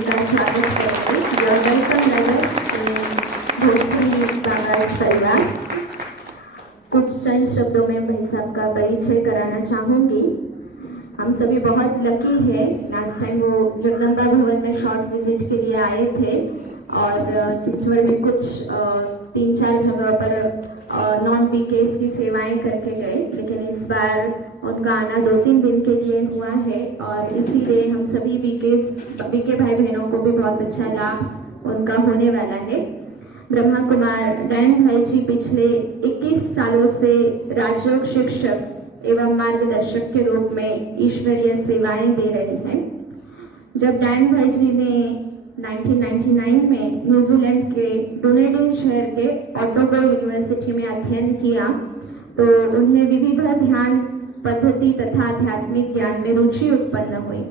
उनका स्वागत करेंगे। वेलकम भोसरी बाबाज परिवार। कुछ चंद शब्दों में भाई साहब का परिचय कराना चाहूँगी। हम सभी बहुत लकी है, लास्ट टाइम वो जगदम्बा भवन में शॉर्ट विजिट के लिए आए थे और चिचवड़ में कुछ 3-4 जगह पर नॉन बीकेस की सेवाएं करके गए, लेकिन इस बार उनका आना 2-3 दिन के लिए हुआ है और इसीलिए हम सभी बीके भाई बहनों को भी बहुत अच्छा लाभ उनका होने वाला है। ब्रह्मा कुमार डैन भाई जी पिछले 21 सालों से राजयोग शिक्षक एवं मार्गदर्शक के रूप में ईश्वरीय सेवाएं दे रहे हैं। जब डैन भाई जी ने 1999 में न्यूजीलैंड के डुनेडिन शहर के ओटोगो यूनिवर्सिटी में अध्ययन किया तो उन्हें विविध ध्यान पद्धति तथा आध्यात्मिक ज्ञान में रुचि उत्पन्न हुई।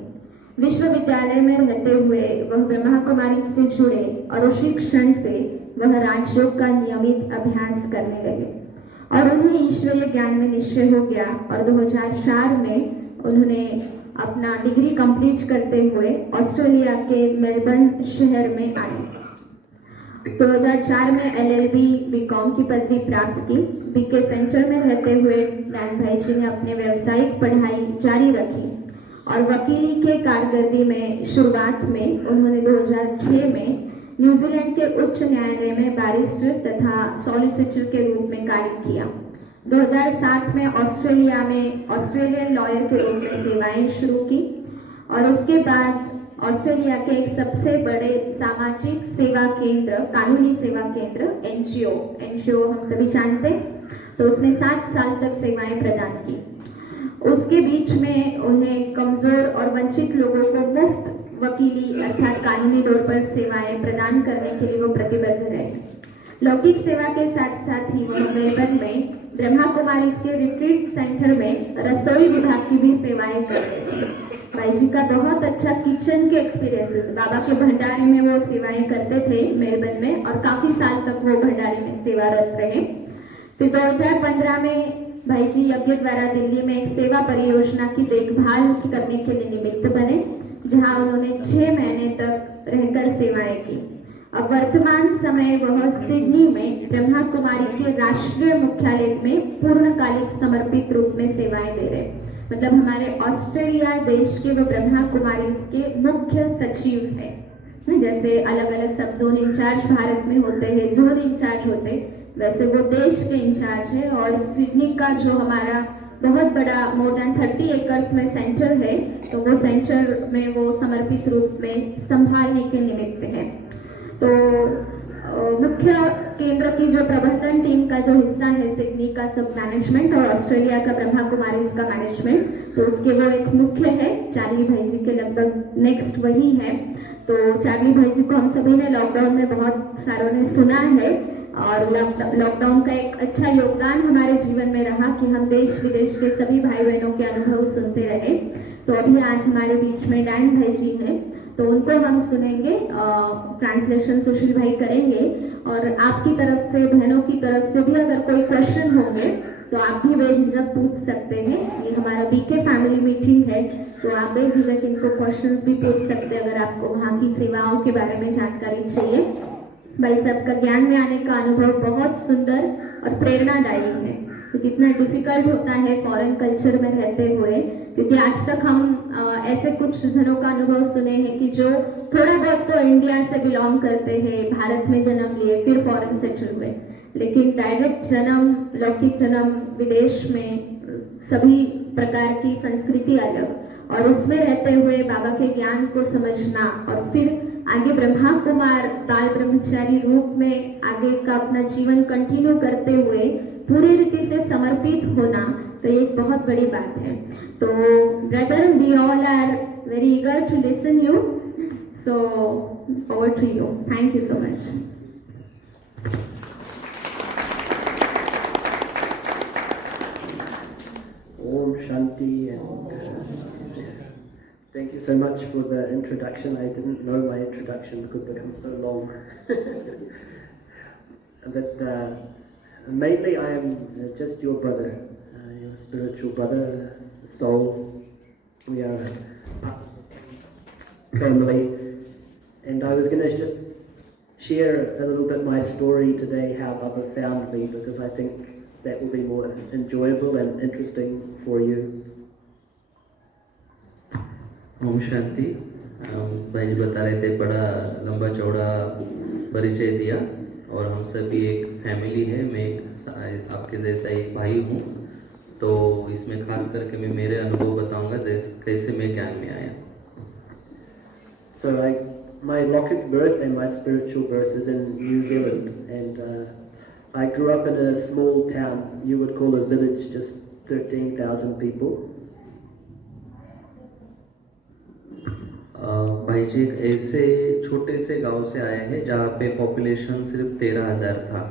विश्वविद्यालय में रहते हुए वह ब्रह्मा कुमारी से जुड़े और उसी क्षण से वह राजयोग का नियमित अभ्यास करने लगे और उन्हें ईश्वरीय ज्ञान में निश्चय हो गया और 2004 में उन्होंने अपना डिग्री कंप्लीट करते हुए ऑस्ट्रेलिया के मेलबर्न शहर में आए। 2004 में LLB बीकॉम की पदवी प्राप्त की। बीके सेंटर में रहते हुए डैन भाई जी ने अपने व्यावसायिक पढ़ाई जारी रखी और वकीली के कारकर्दगी में शुरुआत में उन्होंने 2006 में न्यूजीलैंड के उच्च न्यायालय में बैरिस्टर तथा सॉलिसिटर के रूप में कार्य किया। 2007 में ऑस्ट्रेलिया में ऑस्ट्रेलियन लॉयर के रूप में सेवाएं शुरू की और उसके बाद ऑस्ट्रेलिया के एक सबसे बड़े सामाजिक सेवा केंद्र, कानूनी सेवा केंद्र NGO हम सभी जानते हैं, तो उसमें 7 साल तक सेवाएं प्रदान की। उसके बीच में उन्हें कमजोर और वंचित लोगों को मुफ्त वकीली अर्थात कानूनी तौर पर सेवाएं प्रदान करने के लिए वो प्रतिबद्ध रहे। लौकिक सेवा के साथ साथ ही वो मेलबर्न में ब्रह्मा कुमारी के रिट्रीट सेंटर में रसोई विभाग की भी सेवाएं करते थे। भाई जी का बहुत अच्छा किचन के एक्सपीरियंसेस, बाबा के भंडारे में वो सेवाएं करते थे मेलबर्न में और काफी साल तक वो भंडारे में सेवारत रहे। फिर 2015 में भाई जी यज्ञ द्वारा दिल्ली में एक सेवा परियोजना की देखभाल करने के लिए निमित्त बने, जहां उन्होंने 6 महीने तक रहकर सेवाएं की। अब वर्तमान समय वह सिडनी में ब्रह्मा कुमारी के राष्ट्रीय मुख्यालय में पूर्णकालिक समर्पित रूप में सेवाएं दे रहे, मतलब हमारे ऑस्ट्रेलिया देश के वो ब्रह्मा कुमारी के मुख्य सचिव है। जैसे अलग अलग सब जोन इंचार्ज भारत में होते हैं, जोन इंचार्ज होते, वैसे वो देश के इंचार्ज है और सिडनी का जो हमारा बहुत बड़ा मोर देन 30 एकर्स में सेंटर है, तो वो सेंटर में वो समर्पित रूप में संभालने के निमित्त है। तो मुख्य केंद्र की जो प्रबंधन टीम का जो हिस्सा है सिडनी का सब मैनेजमेंट और ऑस्ट्रेलिया का ब्रह्मा कुमारी का मैनेजमेंट, तो उसके वो एक मुख्य है चार्ली भाई जी के लगभग नेक्स्ट वही है। तो चार्ली भाई जी को हम सभी ने लॉकडाउन में बहुत सारों ने सुना है और लॉकडाउन का एक अच्छा योगदान हमारे जीवन में रहा कि हम देश विदेश के सभी भाई बहनों के अनुभव सुनते रहे। तो अभी आज हमारे बीच में डैन भाई जी हैं, तो उनको हम सुनेंगे, ट्रांसलेशन सुशील भाई करेंगे और आपकी तरफ से, बहनों की तरफ से भी अगर कोई क्वेश्चन होंगे तो आप भी बेझिझक पूछ सकते हैं। ये हमारा बीके फैमिली मीटिंग है, तो आप बेझिझक इनको क्वेश्चंस भी पूछ सकते हैं अगर आपको वहाँ की सेवाओं के बारे में जानकारी चाहिए। भाई साहब का ज्ञान में आने का अनुभव बहुत सुंदर और प्रेरणादायी है। तो कितना डिफिकल्ट होता है फॉरेन कल्चर में रहते हुए, क्योंकि आज तक हम ऐसे कुछ जनों का अनुभव सुने हैं कि जो थोड़ा बहुत तो इंडिया से बिलोंग करते हैं, भारत में जन्म लिए फिर फॉरेन सेटल हुए, लेकिन डायरेक्ट जन्म, लौकिक जन्म विदेश में, सभी प्रकार की संस्कृति अलग और उसमें रहते हुए बाबा के ज्ञान को समझना और फिर आगे ब्रह्मा कुमार बाल ब्रह्मचारी रूप में आगे का अपना जीवन कंटिन्यू करते हुए पूरी रीति से समर्पित होना, तो ये एक बहुत बड़ी बात है। तो brother, we all are very eager to listen you, so over to you. Thank you so much. Om Shanti, and thank you so much for the introduction. I didn't know my introduction could become so long. But mainly I am just your brother, your spiritual brother, soul. We are a family, I was going to just share a little bit my story today, how Baba found me, because I think that will be more enjoyable and interesting for you. Om Shanti. भाई जी बता रहे थे, बड़ा लंबा चौड़ा परिचय दिया, और हम सभी एक फैमिली है। मैं एक आपके जैसा एक भाई हूँ, तो इसमें खास करके मैं मेरे अनुभव बताऊंगा कैसे मैं ज्ञान में आया। So my Lokic birth and my spiritual birth is in New Zealand, and I grew up in a small town, you would call a village, just 13,000 people. भाई जी एक ऐसे छोटे से गांव से आए हैं जहाँ पे पॉपुलेशन सिर्फ 13,000 था।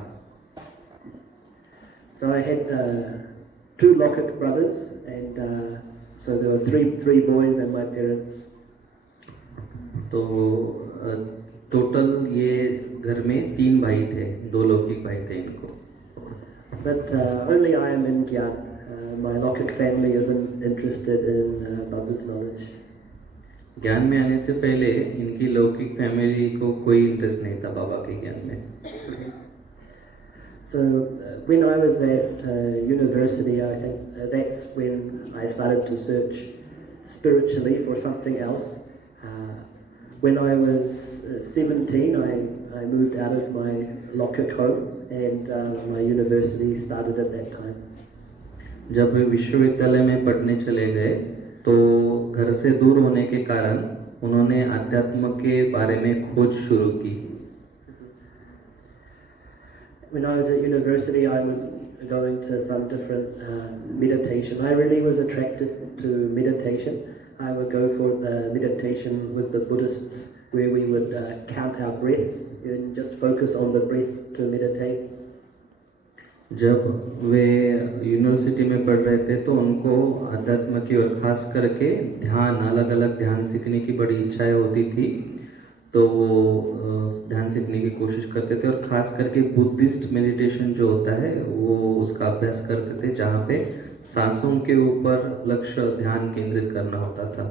So I had two Lokic brothers, and so there were three boys and my parents. तो टोटल ये घर में 3 भाई थे, 2 लौकिक भाई थे इनको। But only I am in Gyan. My Lokic family isn't interested in Baba's knowledge. ज्ञान में आने से पहले इनकी लौकिक फैमिली को कोई इंटरेस्ट नहीं था बाबा के ज्ञान में। So when I was at university, I think that's when I started to search spiritually for something else. When I was 17, I moved out of my Lokic home, and my university started at that time. जब वे विश्वविद्यालय में पढ़ने चले गए तो घर से दूर होने के कारण उन्होंने अध्यात्म के बारे में खोज शुरू की। When I was at university, I was going to some different meditation. I really was attracted to meditation. I would go for the meditation with the Buddhists, where we would count our breath and just focus on the breath to meditate. जब वे university में पढ़ रहे थे तो उनको अध्यात्म की और खास करके ध्यान, अलग अलग ध्यान सीखने की बड़ी इच्छाएं होती थी, तो वो ध्यान सीखने की कोशिश करते थे, और खास करके बुद्धिस्ट मेडिटेशन जो होता है वो उसका अभ्यास करते थे, जहाँ पे सांसों के ऊपर लक्ष्य ध्यान केंद्रित करना होता था।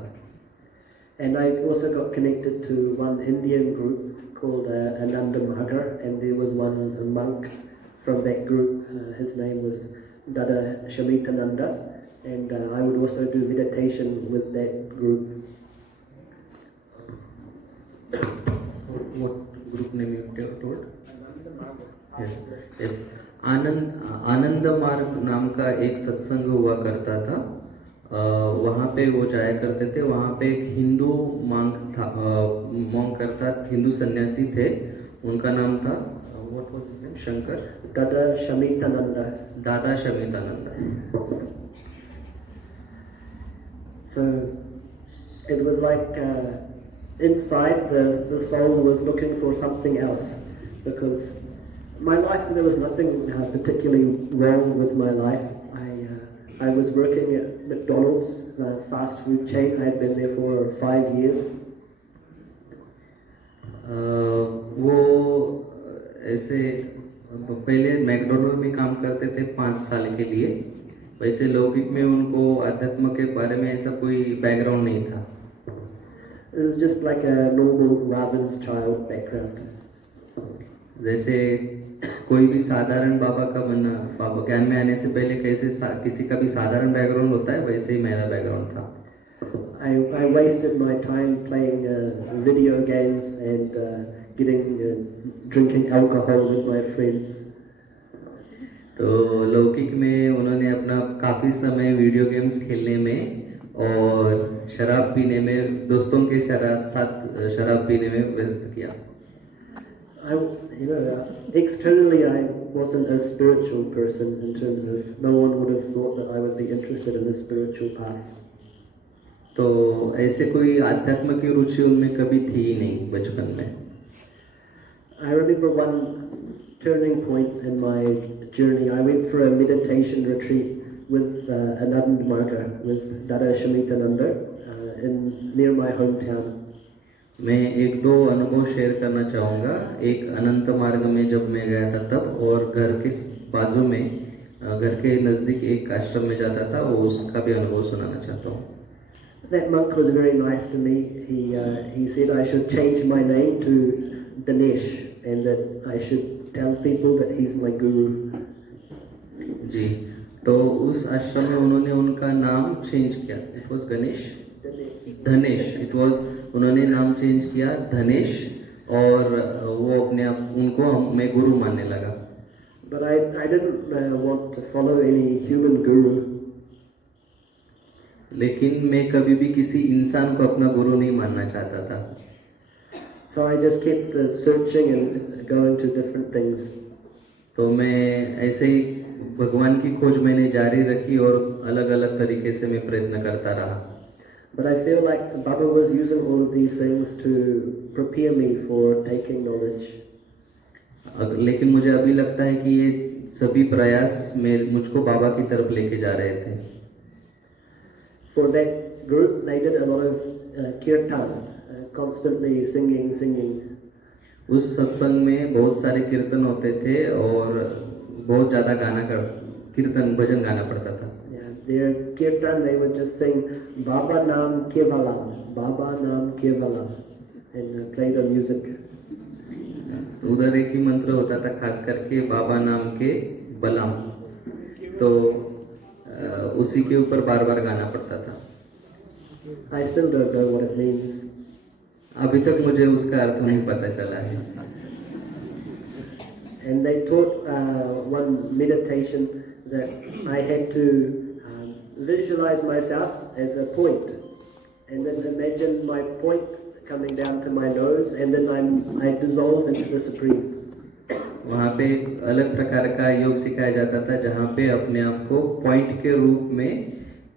And I also got connected to one Indian group called Ananda Marga, and there was one monk from that group. His name was Dada Shamitananda, and I would also do meditation with that group. What group name you told? Yes, yes. आनंद मार्ग नाम का एक सत्संग हुआ करता था। वहाँ पे वो जाया करते थे। वहाँ पे एक हिंदू मॉन्क अर्थात हिंदू सन्यासी थे, उनका नाम था what was his name? Shankar, Dada Shamitananda. दादा शमितानंद। So it was like inside the soul was looking for something else, because my life, there was nothing particularly wrong with my life. I was working at McDonald's, fast food chain. I had been there for 5 years. वो ऐसे पहले McDonald में काम करते थे 5 साल के लिए। वैसे लौकिक में उनको अध्यात्म के बारे में ऐसा कोई बैकग्राउंड नहीं था। It was just like a normal Ravan's child background. जैसे कोई भी साधारण बाबा का बनना, बाबा ज्ञान में आने से पहले कैसे किसी का भी साधारण बैकग्राउंड होता है, वैसे ही मेरा बैकग्राउंड था। I wasted my time playing video games and drinking alcohol with my friends. तो लौकिक में उन्होंने अपना काफ़ी समय वीडियो गेम्स खेलने में और शराब पीने में, दोस्तों के साथ शराब पीने में व्यस्त किया। Externally I wasn't a spiritual person in terms of no one would have thought that I would be interested in the spiritual path. तो ऐसे कोई आध्यात्म की रुचि उनमें कभी थी ही नहीं बचपन में। I remember one turning point in my journey. I went for a meditation retreat with Anand Marga, with Dada Shamitananda near my hometown. मैं 1-2 अनुभव शेयर करना चाहूँगा। एक अनंत मार्ग में जब मैं गया था तब, और घर के बाजू में, घर के नज़दीक एक आश्रम में जाता था, वो उसका भी अनुभव सुनाना चाहता हूँ। That monk was very nice to me. He said I should change my name to Dinesh and that I should tell people that he's my guru. जी, तो उस आश्रम में उन्होंने उनका नाम चेंज किया. It was Ganesh, Dhanesh. It was, उन्होंने नाम चेंज किया धनेश, और वो अपने आप उनको मैं गुरु मानने लगा. But I didn't want to follow any human guru. लेकिन मैं कभी भी किसी इंसान को अपना गुरु नहीं मानना चाहता था. So I just kept searching and going to different things. तो मैं ऐसे ही भगवान की खोज मैंने जारी रखी और अलग अलग तरीके से मैं प्रयत्न करता रहा. But I feel like Baba was using all of these things to prepare me for taking knowledge. लेकिन मुझे अभी लगता है कि ये सभी प्रयास मुझको बाबा की तरफ लेके जा रहे थे. For that group, they did a lot of kirtan, constantly singing. उस सत्संग में बहुत सारे कीर्तन होते थे और बहुत ज़्यादा कीर्तन भजन गाना पड़ता था. Yeah, their kirtan, they would just sing Baba Naam Kevalam, Baba Naam Kevalam, and play the music. तो उधर एक ही मंत्र होता था, खास करके बाबा नाम के बलाम, तो उसी के ऊपर बार बार गाना पड़ता था. I still don't know what it means. अभी तक मुझे उसका अर्थ नहीं पता चला है. And they taught one meditation that I had to visualize myself as a point, and then imagine my point coming down to my nose, and then I dissolve into the Supreme. वहाँ पे एक अलग प्रकार का योग सिखाया जाता था, जहाँ पे अपने आप को पॉइंट के रूप में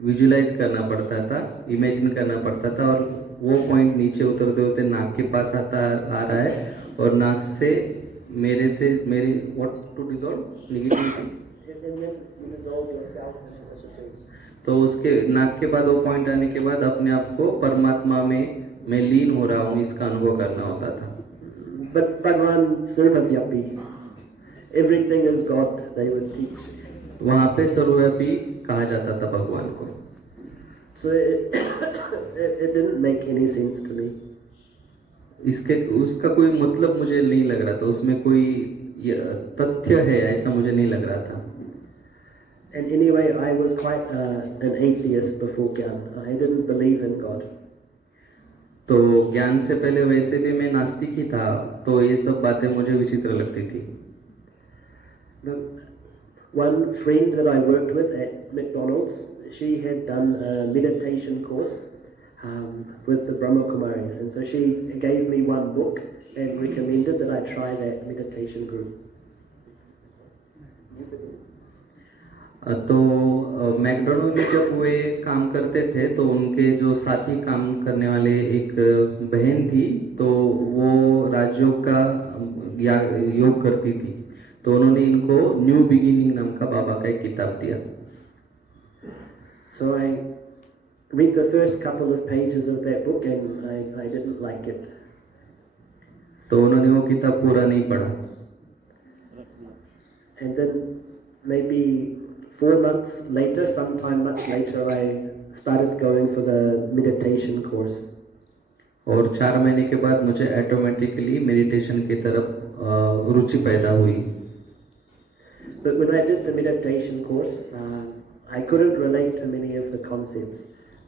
विजुलाइज करना पड़ता था, इमेजिन करना पड़ता था, और वो पॉइंट नीचे उतरते होते नाक के पास आ रहा है, और नाक से मेरी व्हाट टू डिसॉल्व नेगेटिविटी, तो उसके नाक के बाद वो पॉइंट आने के बाद अपने आप को परमात्मा में मैं लीन हो रहा हूँ, इसका अनुभव करना होता था. But Bhagwan Sarvavyapi, everything is God, they would teach. वहाँ पे सर्वव्यापी कहा जाता था भगवान को. So it didn't make any sense to me. उसका कोई मतलब मुझे नहीं लग रहा था, उसमें कोई तथ्य है ऐसा मुझे नहीं लग रहा था. And anyway, I was quite an atheist before Gyan. I didn't believe in God. तो ज्ञान से पहले वैसे भी मैं नास्तिक ही था, तो ये सब बातें मुझे विचित्र लगती थी. One friend that I worked with at McDonald's, she had done a meditation course with the Brahma Kumaris, and so she gave me one book and recommended that I try that meditation group. तो McDonald में जब वे काम करते थे तो उनके जो साथी काम करने वाले एक बहन थी, तो वो राजयोग का योग करती थी, तो उन्होंने इनको न्यू बिगिनिंग नाम का बाबा का एक किताब दिया. So I read the first couple of pages of that book and I didn't like it. तो उन्होंने वो किताब पूरा नहीं पढ़ा. And then maybe 4 months later, sometime much later, I started going for the meditation course. और 4 महीने के बाद मुझे ऑटोमेटिकली मेडिटेशन की तरफ रुचि पैदा हुई. But when I did the meditation course, I couldn't relate to many of the concepts.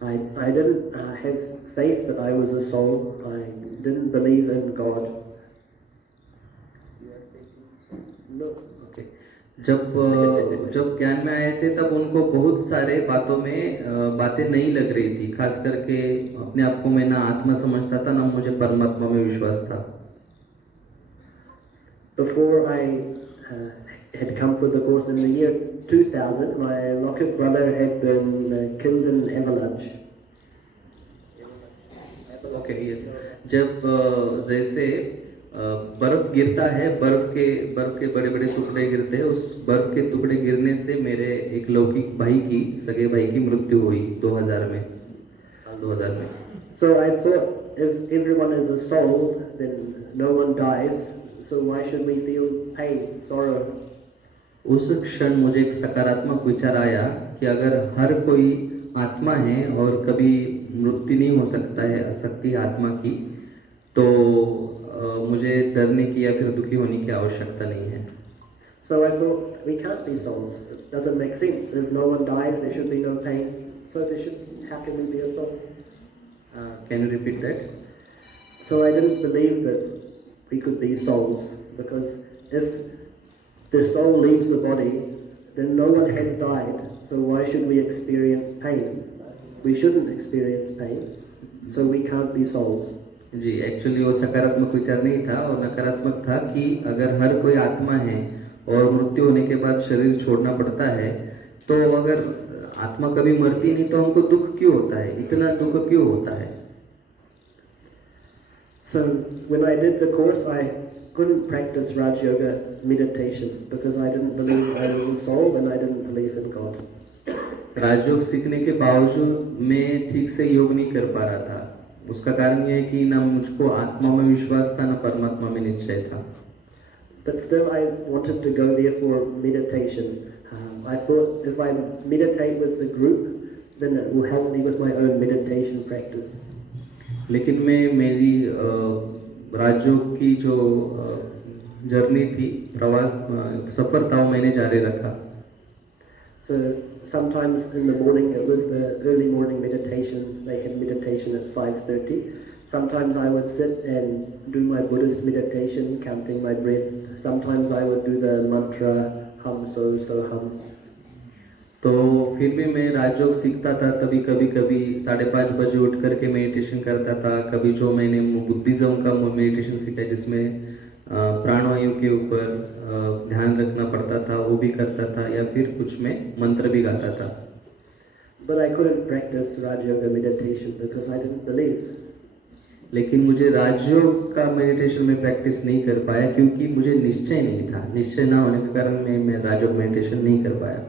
I didn't have faith that I was a soul. I didn't believe in God. No. Okay. जब ज्ञान में आए थे तब उनको बहुत सारे बातों में बातें नहीं लग रही थी, खास करके अपने आप को मैं ना आत्मा समझता था ना मुझे परमात्मा में विश्वास था. Before I had come for the course in the year 2000, my Lockett brother had been killed in avalanche. Okay, yes. जब जैसे बर्फ गिरता है, बर्फ के बड़े बड़े टुकड़े गिरते हैं, उस बर्फ के टुकड़े गिरने से मेरे एक लौकिक सगे भाई की मृत्यु हुई 2000 में. So I thought, if everyone is a soul, then no one dies. So why should we feel pain, sorrow? उस क्षण मुझे एक सकारात्मक विचार आया कि अगर हर कोई आत्मा है और कभी मृत्यु नहीं हो सकती आत्मा की, तो मुझे डरने की या फिर दुखी होने की आवश्यकता नहीं है। So I thought, we can't be souls. It doesn't make sense. If no one dies, there should be no pain. So how can we be a soul? Can you repeat that? So I didn't believe that we could be souls, because if the soul leaves the body, then no one has died. So why should we experience pain? We shouldn't experience pain. So we can't be souls. जी, actually वो सकारात्मक विचार नहीं था, और नकारात्मक था कि अगर हर कोई आत्मा है और मृत्यु होने के बाद शरीर छोड़ना पड़ता है, तो अगर आत्मा कभी मरती नहीं तो हमको दुख क्यों होता है, इतना दुख क्यों होता है? So when I did the course, I couldn't practice Raj Yoga meditation because I didn't believe I was a soul and I didn't believe in God. राजयोग सीखने के बावजूद मैं ठीक से योग नहीं कर पा रहा था। उसका कारण यह है कि ना मुझको आत्मा में विश्वास था, ना परमात्मा में निश्चय था। But still I wanted to go there for meditation. I thought if I meditate with the group, then it will help me with my own meditation practice. लेकिन मैं मेरी राजयोग की जो जर्नी थी, प्रवास सफर था, वो मैंने जारी रखा। So sometimes in the morning, it was the early morning meditation. They had meditation at 5:30. Sometimes I would sit and do my Buddhist meditation, counting my breath. Sometimes I would do the mantra, hum so so hum. तो फिर भी मैं राजयोग सीखता था, तभी कभी 5:30 बजे उठ करके मेडिटेशन करता था। कभी जो मैंने बुद्धिज्म का मेडिटेशन सीखा जिसमें प्राणवायु के ऊपर ध्यान रखना पड़ता था, वो भी करता था, या फिर कुछ में मंत्र भी गाता था। But I couldn't practice Raj Yoga meditation because I didn't believe. लेकिन मुझे राजयोग का मेडिटेशन में प्रैक्टिस नहीं कर पाया क्योंकि मुझे निश्चय नहीं था। निश्चय ना होने के कारण मैं राजयोग मेडिटेशन नहीं कर पाया।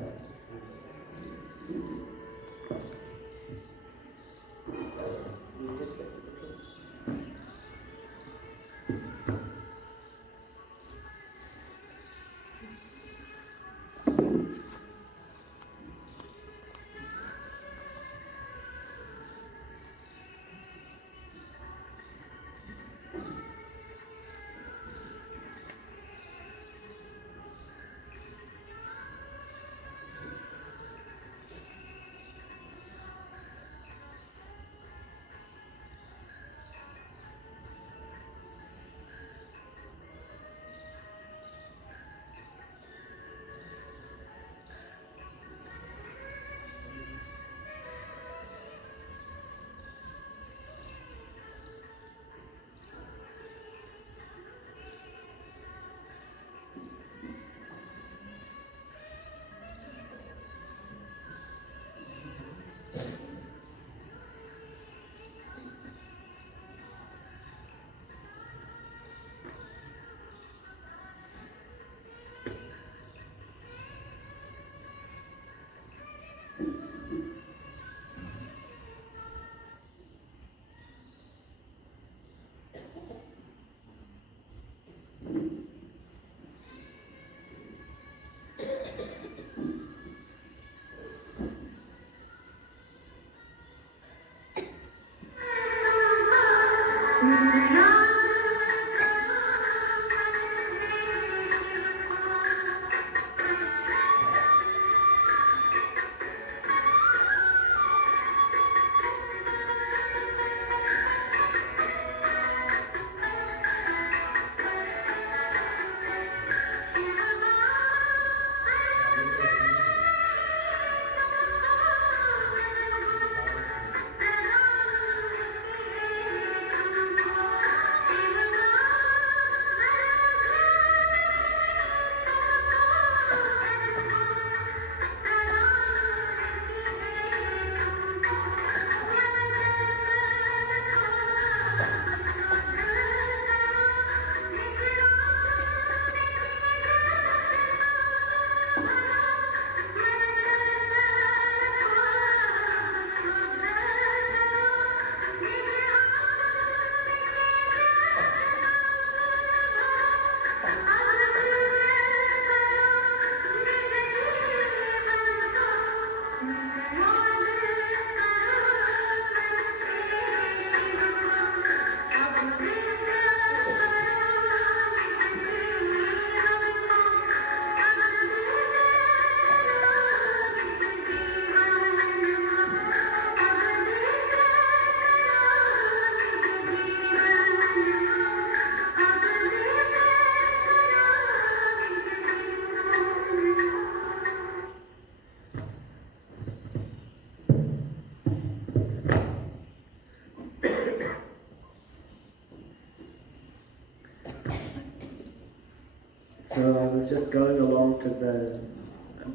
So I was just going along to the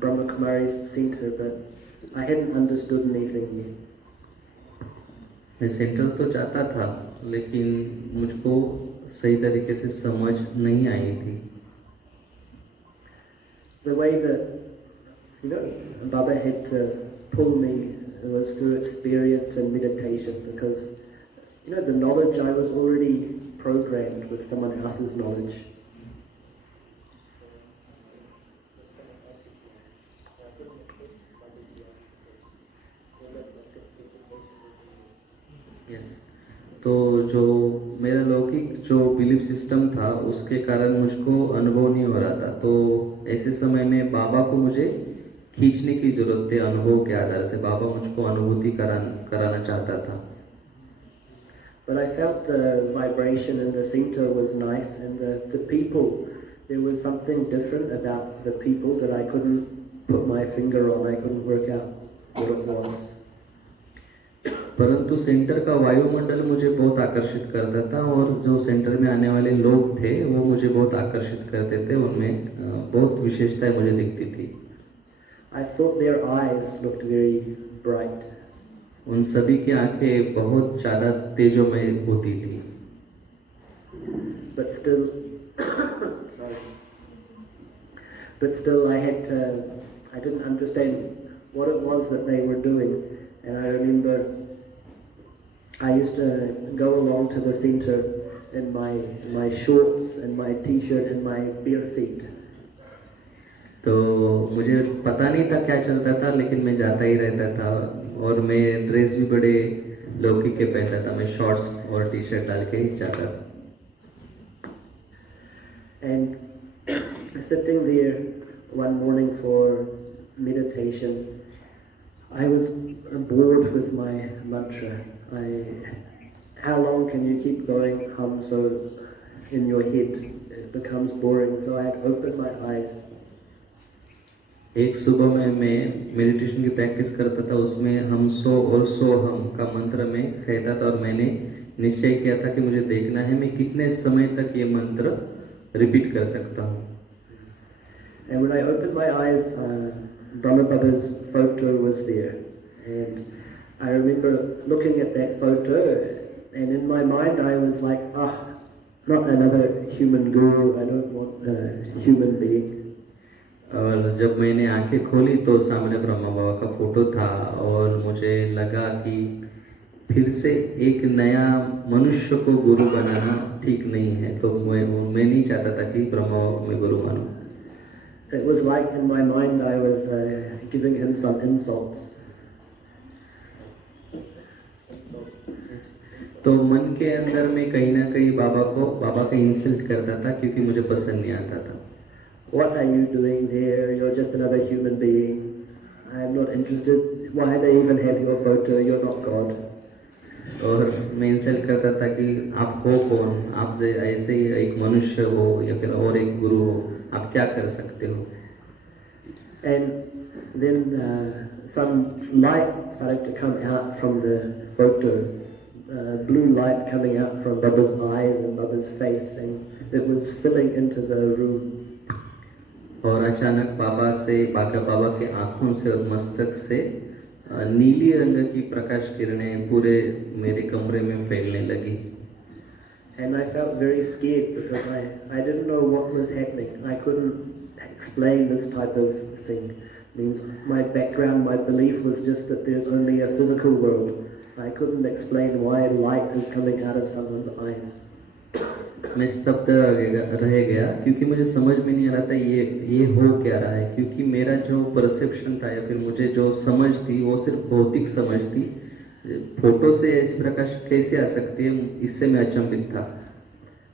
Brahma Kumari's center, but I hadn't understood anything yet. मैं सेंटर तो जाता था, लेकिन मुझको सही तरीके से समझ नहीं आई थी। The way that, Baba had to pull me was through experience and meditation, because, the knowledge, I was already programmed with someone else's knowledge. Yes. तो जो मेरा लौकिक जो बिलीफ सिस्टम था उसके कारण मुझको अनुभव नहीं हो रहा था, तो ऐसे समय में बाबा को मुझे खींचने की जरूरत थी अनुभव के आधार से। बाबा मुझको अनुभूति कराना चाहता था। But I felt the vibration in the center was nice, and the people, there was something different about the people that I couldn't put my finger on. I couldn't work out what it was. परंतु centre का वायुमंडल मुझे बहुत आकर्षित करता था, और जो सेंटर में आने वाले लोग थे वो मुझे बहुत आकर्षित करते थे। उनमें बहुत विशेषताएं मुझे दिखती थी। I thought their eyes looked very bright. उन सभी की आंखें बहुत ज़्यादा तेजोमय होती थी। But still, sorry. But still, I didn't understand what it was that they were doing, and I remember I used to go along to the center in my shorts and my t-shirt and my bare feet. तो मुझे पता नहीं था क्या चलता था, लेकिन मैं जाता ही रहता था, और मैं ड्रेस भी बड़े लौकिक के पहनता था। मैं शॉर्ट्स और टी शर्ट डाल के ही जाता था। And sitting there one morning for meditation, I was bored with my mantra. How long can you keep going hum so in your head? It becomes boring. So I had opened my eyes. एक सुबह में मैं meditation की practice करता था, उसमें हम सो और सो हम का मंत्र में कहता था, और मैंने निश्चय किया था कि मुझे देखना है मैं कितने समय तक ये मंत्र रिपीट कर सकता हूँ। And when I opened my eyes, Brahma Baba's photo was there, and I remember looking at that photo, and in my mind I was like, not another human guru, I don't want a human being. और जब मैंने आंखें खोली तो सामने ब्रह्मा बाबा का photo था, और मुझे लगा कि फिर से एक नया मनुष्य को गुरु बनाना ठीक नहीं है, तो मैं नहीं चाहता था कि ब्रह्मा बाबा को मैं गुरु मानूं। It was like in my mind I was giving him some insults. तो मन के अंदर में कहीं ना कहीं बाबा का इंसल्ट करता था, क्योंकि मुझे पसंद नहीं आता था। What are you doing there? You're just another human being. I am not interested. Why they even have your photo? You're not God. और मैं इंसल्ट करता था कि आप हो कौन, आप ऐसे ही एक मनुष्य हो या फिर और एक गुरु हो, आप क्या कर सकते हो। And then some light started to come out from the photo, blue light coming out from Baba's eyes and Baba's face, and it was filling into the room. और अचानक बाबा के आँखों से और मस्तक से नीली रंग की प्रकाश किरणें पूरे मेरे कमरे में फैलने लगी। And I felt very scared because I didn't know what was happening. I couldn't explain this type of thing. Means my background, my belief was just that there's only a physical world. I couldn't explain why light is coming out of someone's eyes. मैं स्तब्ध रह गया, क्योंकि मुझे समझ में नहीं आ रहा था ये हो क्या रहा है, क्योंकि मेरा जो परसेप्शन था या फिर मुझे जो समझ थी वो सिर्फ भौतिक समझ थी। फोटो से ऐसी प्रकाश कैसे आ सकती है, इससे मैं अचंभित था।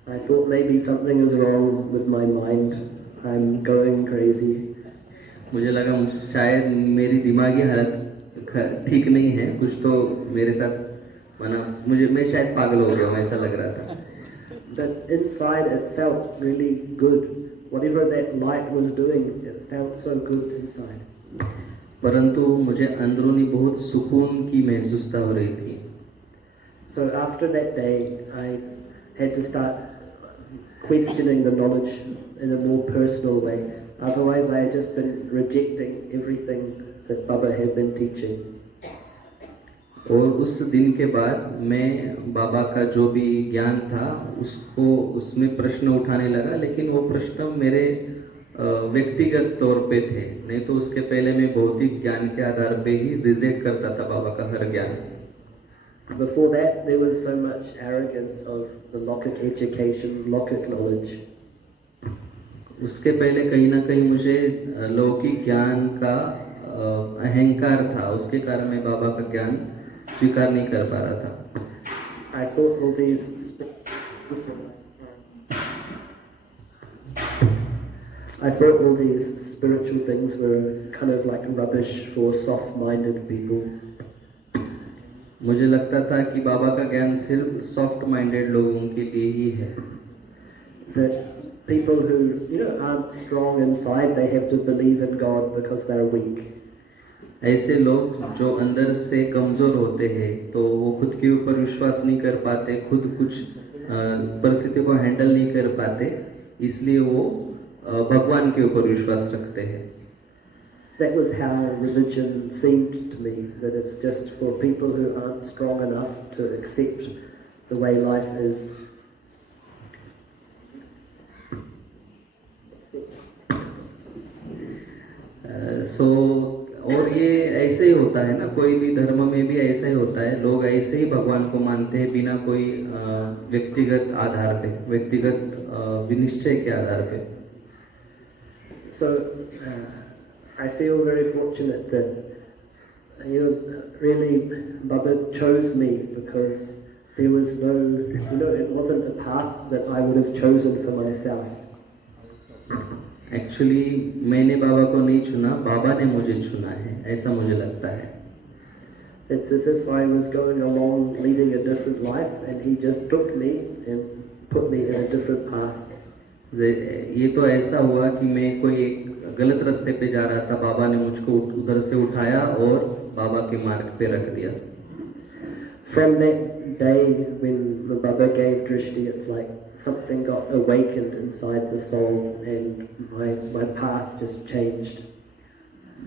I thought maybe something is wrong with my mind. I'm going crazy. मुझे लगा शायद मेरी दिमागी हालत ठीक नहीं है, कुछ तो मेरे साथ मैं शायद पागल हो गया हूँ, ऐसा लग रहा था। But inside it felt really good. Whatever that light was doing, it felt so good inside. परंतु मुझे अंदरूनी बहुत सुकून की महसूसता हो रही थी। So after that day, I had to start questioning the knowledge in a more personal way. Otherwise, I had just been rejecting everything that Baba had been teaching. और उस दिन के बाद मैं बाबा का जो भी ज्ञान था उसको उसमें प्रश्न उठाने लगा, लेकिन वो प्रश्न मेरे व्यक्तिगत तौर पे थे, नहीं तो उसके पहले मैं भौतिक ज्ञान के आधार पे ही रिजेक्ट करता था बाबा का हर ज्ञान. Before that, there was so much arrogance of the Lokik education, Lokik knowledge. उसके पहले कहीं ना कहीं मुझे लौकिक ज्ञान का अहंकार था, उसके कारण मैं बाबा का ज्ञान स्वीकार नहीं कर पा रहा था. I thought all these spiritual things were kind of like rubbish for soft-minded people. मुझे लगता था कि बाबा का ज्ञान सिर्फ सॉफ्ट माइंडेड लोगों के लिए ही है. That people who, aren't strong inside, they have to believe in God because they're weak. ऐसे लोग जो अंदर से कमजोर होते हैं तो वो खुद के ऊपर विश्वास नहीं कर पाते, खुद कुछ परिस्थिति को हैंडल नहीं कर पाते, इसलिए वो भगवान के ऊपर विश्वास रखते हैं. That was how religion seemed to me, that it's just for people who aren't strong enough to accept the way life is. और ये ऐसे ही होता है ना, कोई भी धर्म में भी ऐसा ही होता है, लोग ऐसे ही भगवान को मानते हैं बिना कोई व्यक्तिगत आधार पे, व्यक्तिगत विनिश्चय के आधार पे. So I feel very fortunate that really Baba chose me, because there was no, it wasn't a path that I would have chosen for myself. Actually मैंने बाबा को नहीं चुना, बाबा ने मुझे चुना है, ऐसा मुझे लगता है. It's as if I was going along leading a different life and he just took me and put me in a different path. ये तो ऐसा हुआ कि मैं कोई एक गलत रास्ते पे जा रहा था, बाबा ने मुझको उधर से उठाया और बाबा के मार्ग पे रख दिया. From that day when Baba gave Drishti, it's like something got awakened inside the soul and my path just changed.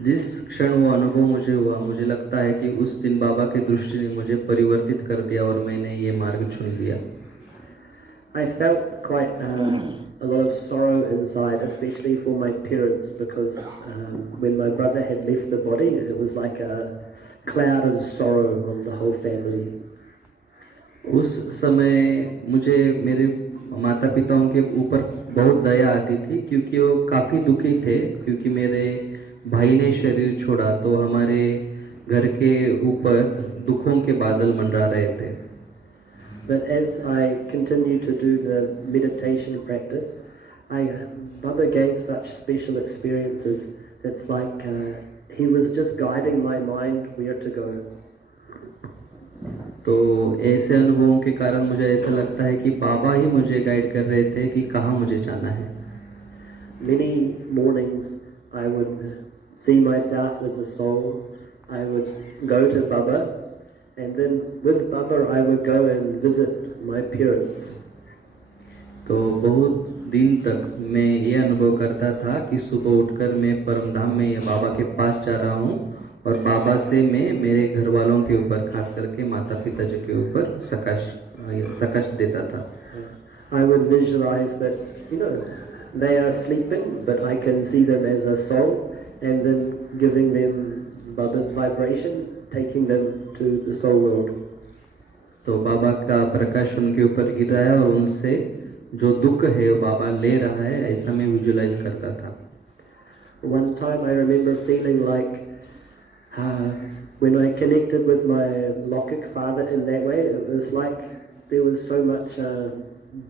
जिस क्षण वो अनुभव मुझे हुआ, मुझे लगता है कि उस दिन बाबा की दृष्टि ने मुझे परिवर्तित कर दिया और मैंने ये मार्ग चुन लिया. I felt quite a lot of sorrow inside, especially for my parents, because when my brother had left the body, it was like a cloud of sorrow on the whole family. उस समय मुझे मेरे माता पिताओं के ऊपर बहुत दया आती थी, क्योंकि वो काफ़ी दुखी थे, क्योंकि मेरे भाई ने शरीर छोड़ा तो हमारे घर के ऊपर दुखों के बादल मंडरा रहे थे. But as I continued to do the meditation practice, Baba gave such special experiences. It's like he was just guiding my mind where to go. तो ऐसे अनुभवों के कारण मुझे ऐसा लगता है कि बाबा ही मुझे गाइड कर रहे थे कि कहाँ मुझे जाना है. Many mornings I would see myself as a soul. I would go to Baba, and then with Baba I would go and visit my parents. तो बहुत दिन तक मैं ये अनुभव करता था कि सुबह उठकर मैं परमधाम में या बाबा के पास जा रहा हूँ और बाबा से मैं मेरे घर वालों के ऊपर, खास करके माता पिता जी के ऊपर सकश देता था. I would visualize that they are sleeping, but I can see them as a soul, and then giving them Baba's vibration, taking them to the soul world. तो बाबा का प्रकाश उनके ऊपर गिर रहा है और उनसे जो दुख है वो बाबा ले रहा है, ऐसा मैं विजुलाइज करता था. One time I remember feeling like when I connected with my Lokik father in that way, it was like there was so much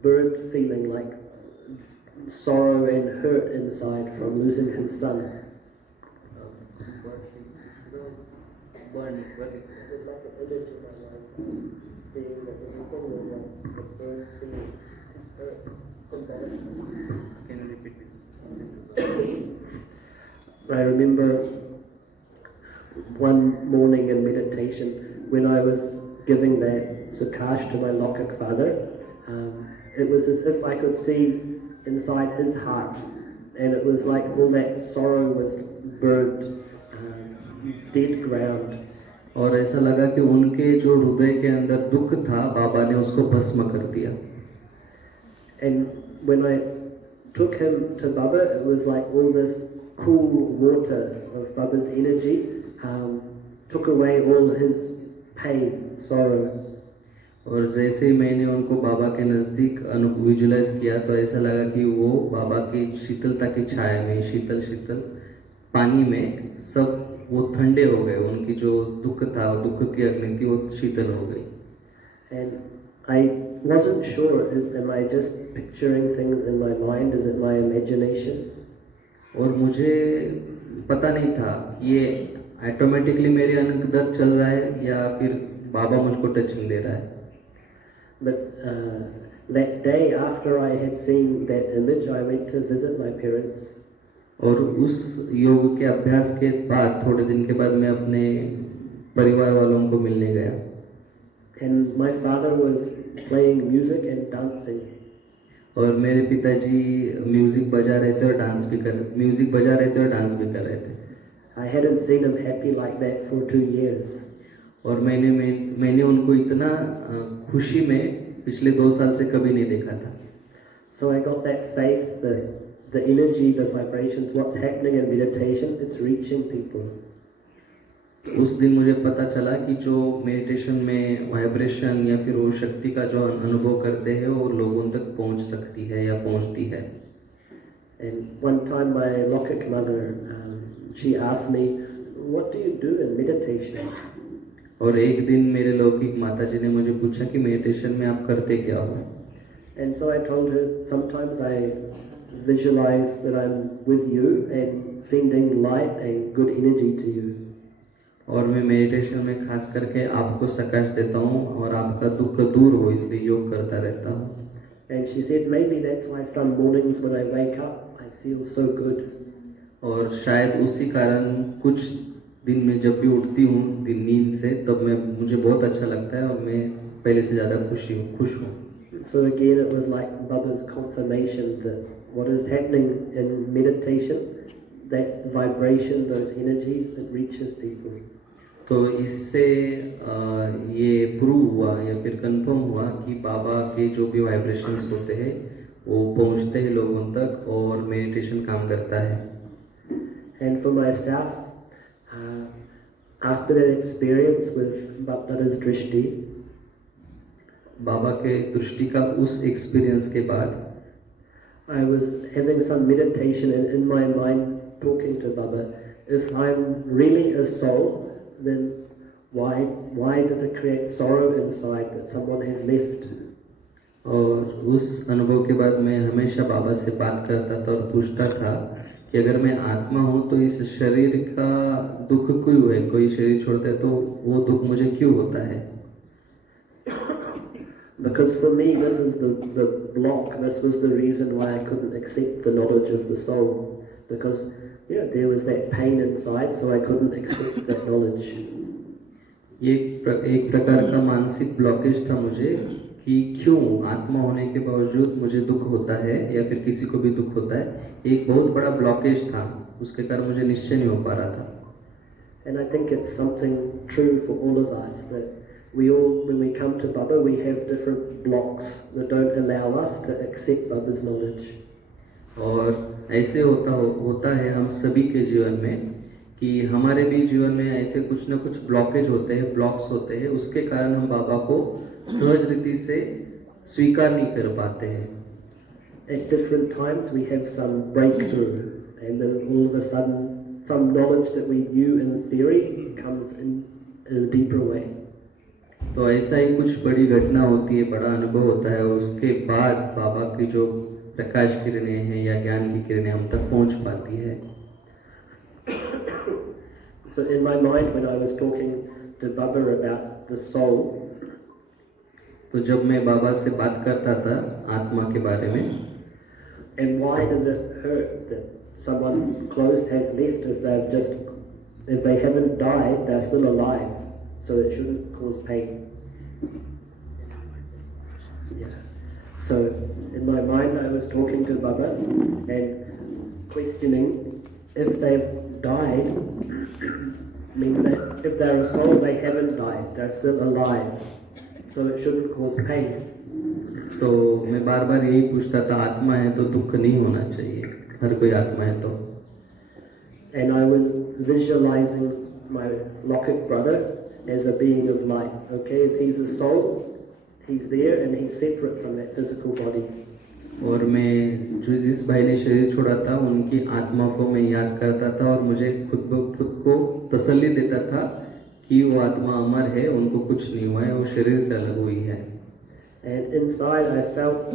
burnt feeling, like sorrow and hurt inside from losing his son. I remember one morning in meditation when I was giving that Sukash to my Lokik father, it was as if I could see inside his heart, and it was like all that sorrow was burnt, dead ground. और ऐसा लगा कि उनके जो हृदय के अंदर दुख था बाबा ने उसको भस्म कर दिया. And when I took him to Baba, it was like all this cool water of Baba's energy took away all his pain, sorrow. और जैसे ही मैंने उनको बाबा के नज़दीक विजुलाइज किया तो ऐसा लगा कि वो बाबा की शीतलता की छाया में शीतल शीतल पानी में सब वो ठंडे हो गए. उनकी जो दुख था दुख की अग्नि थी वो शीतल हो गई. And I wasn't sure, am I just picturing things in my mind? Is it my imagination? और मुझे पता नहीं था कि ये ऑटोमेटिकली मेरे अंदर चल रहा है या फिर बाबा मुझको टचिंग दे रहा है. But that day after I had seen that image, I went to visit my parents. और उस योग के अभ्यास के बाद थोड़े दिन के बाद मैं अपने परिवार वालों को मिलने गया. And my father was playing music and dancing. और मेरे पिताजी म्यूजिक बजा रहे थे और डांस भी कर रहे थे. I hadn't seen him happy like that for 2 years. और मैंने उनको इतना खुशी में पिछले 2 साल से कभी नहीं देखा था. So I got that faith, the energy, the vibrations, what's happening in meditation, it's reaching people. उस दिन मुझे पता चला कि जो मेडिटेशन में वाइब्रेशन या फिर वो शक्ति का जो अनुभव करते हैं वो लोगों तक पहुंच सकती है या पहुंचती है. And one time my Lokik mother, she asked me, what do you do in meditation? और एक दिन मेरे लौकिक माता जी ने मुझे पूछा कि मेडिटेशन में आप करते क्या हो. And so I told her, sometimes I visualize that I'm with you and sending light and good energy to you. और मैं मेडिटेशन में खास करके आपको प्रकाश देता हूँ और आपका दुख दूर हो इसलिए योग करता रहता हूँ. And she said, maybe that's why some mornings when I wake up, I feel so good. और शायद उसी कारण कुछ दिन में जब भी उठती हूँ नींद से तब मुझे बहुत अच्छा लगता है और मैं पहले से ज़्यादा खुश हूँ. So again, it was like Baba's confirmation that what is happening in meditation, that vibration, those energies, it reaches people. तो इससे ये प्रूव हुआ या फिर कंफर्म हुआ कि बाबा के जो भी वाइब्रेशंस होते हैं वो पहुंचते हैं लोगों तक और मेडिटेशन काम करता है. And for myself, after that experience with Bapdada's Drishti, बाबा के दृष्टि का उस एक्सपीरियंस के बाद I was having some meditation and in my mind talking to Baba, if I'm really a soul, then why does it create sorrow inside that someone has left? और उस अनुभव के बाद मैं हमेशा बाबा से बात करता था और पूछता था कि अगर मैं आत्मा हूँ तो इस शरीर का दुख क्यों है. कोई शरीर छोड़ता है तो वो दुख मुझे क्यों होता है. Because for me, this is the block, this was the reason why I couldn't accept the knowledge of the soul. Because there was that pain inside, so I couldn't accept that knowledge. ये एक प्रकार का मानसिक blockage था मुझे कि क्यों आत्मा होने के बावजूद मुझे दुख होता है या फिर किसी को भी दुख होता है. एक बहुत बड़ा ब्लॉकेज था, उसके कारण मुझे निश्चय नहीं हो पा रहा था. And I think it's something true for all of us that we all, when we come to Baba, we have different blocks that don't allow us to accept Baba's knowledge. और ऐसे होता है हम सभी के जीवन में कि हमारे भी जीवन में ऐसे कुछ ना कुछ ब्लॉकेज होते हैं, ब्लॉक्स होते हैं, उसके कारण हम बाबा को सहज रीति से स्वीकार नहीं कर पाते हैं. At different times we have some breakthrough, and then all of a sudden some knowledge that we knew in theory comes in a deeper way. तो ऐसा ही कुछ बड़ी घटना होती है, बड़ा अनुभव होता है, उसके बाद बाबा की जो प्रकाश किरणें हैं या ज्ञान की किरणें हम तक पहुंच पाती है. So in my mind, when I was talking to Baba about the soul, तो जब मैं बाबा से बात करता था आत्मा के बारे में, and why does it hurt that someone close has left if they haven't died, they're still alive, so it shouldn't cause pain. Yeah. So in my mind I was talking to Baba and questioning if they've died means that if they're a soul they haven't died, they're still alive, so it shouldn't cause pain. तो मैं बार बार यही पूछता था, आत्मा है तो दुख नहीं होना चाहिए, हर कोई आत्मा है तो। And I was visualizing my Lockett brother as a being of light. Okay, if he's a soul, he's there and he's separate from that physical body. और मैं जो जिस भाई ने शरीर छोड़ा था उनकी आत्मा को मैं याद करता था और मुझे खुद को तसल्ली देता था कि वो आत्मा अमर है, उनको कुछ नहीं हुआ है, वो शरीर से अलग हुई है। And inside I felt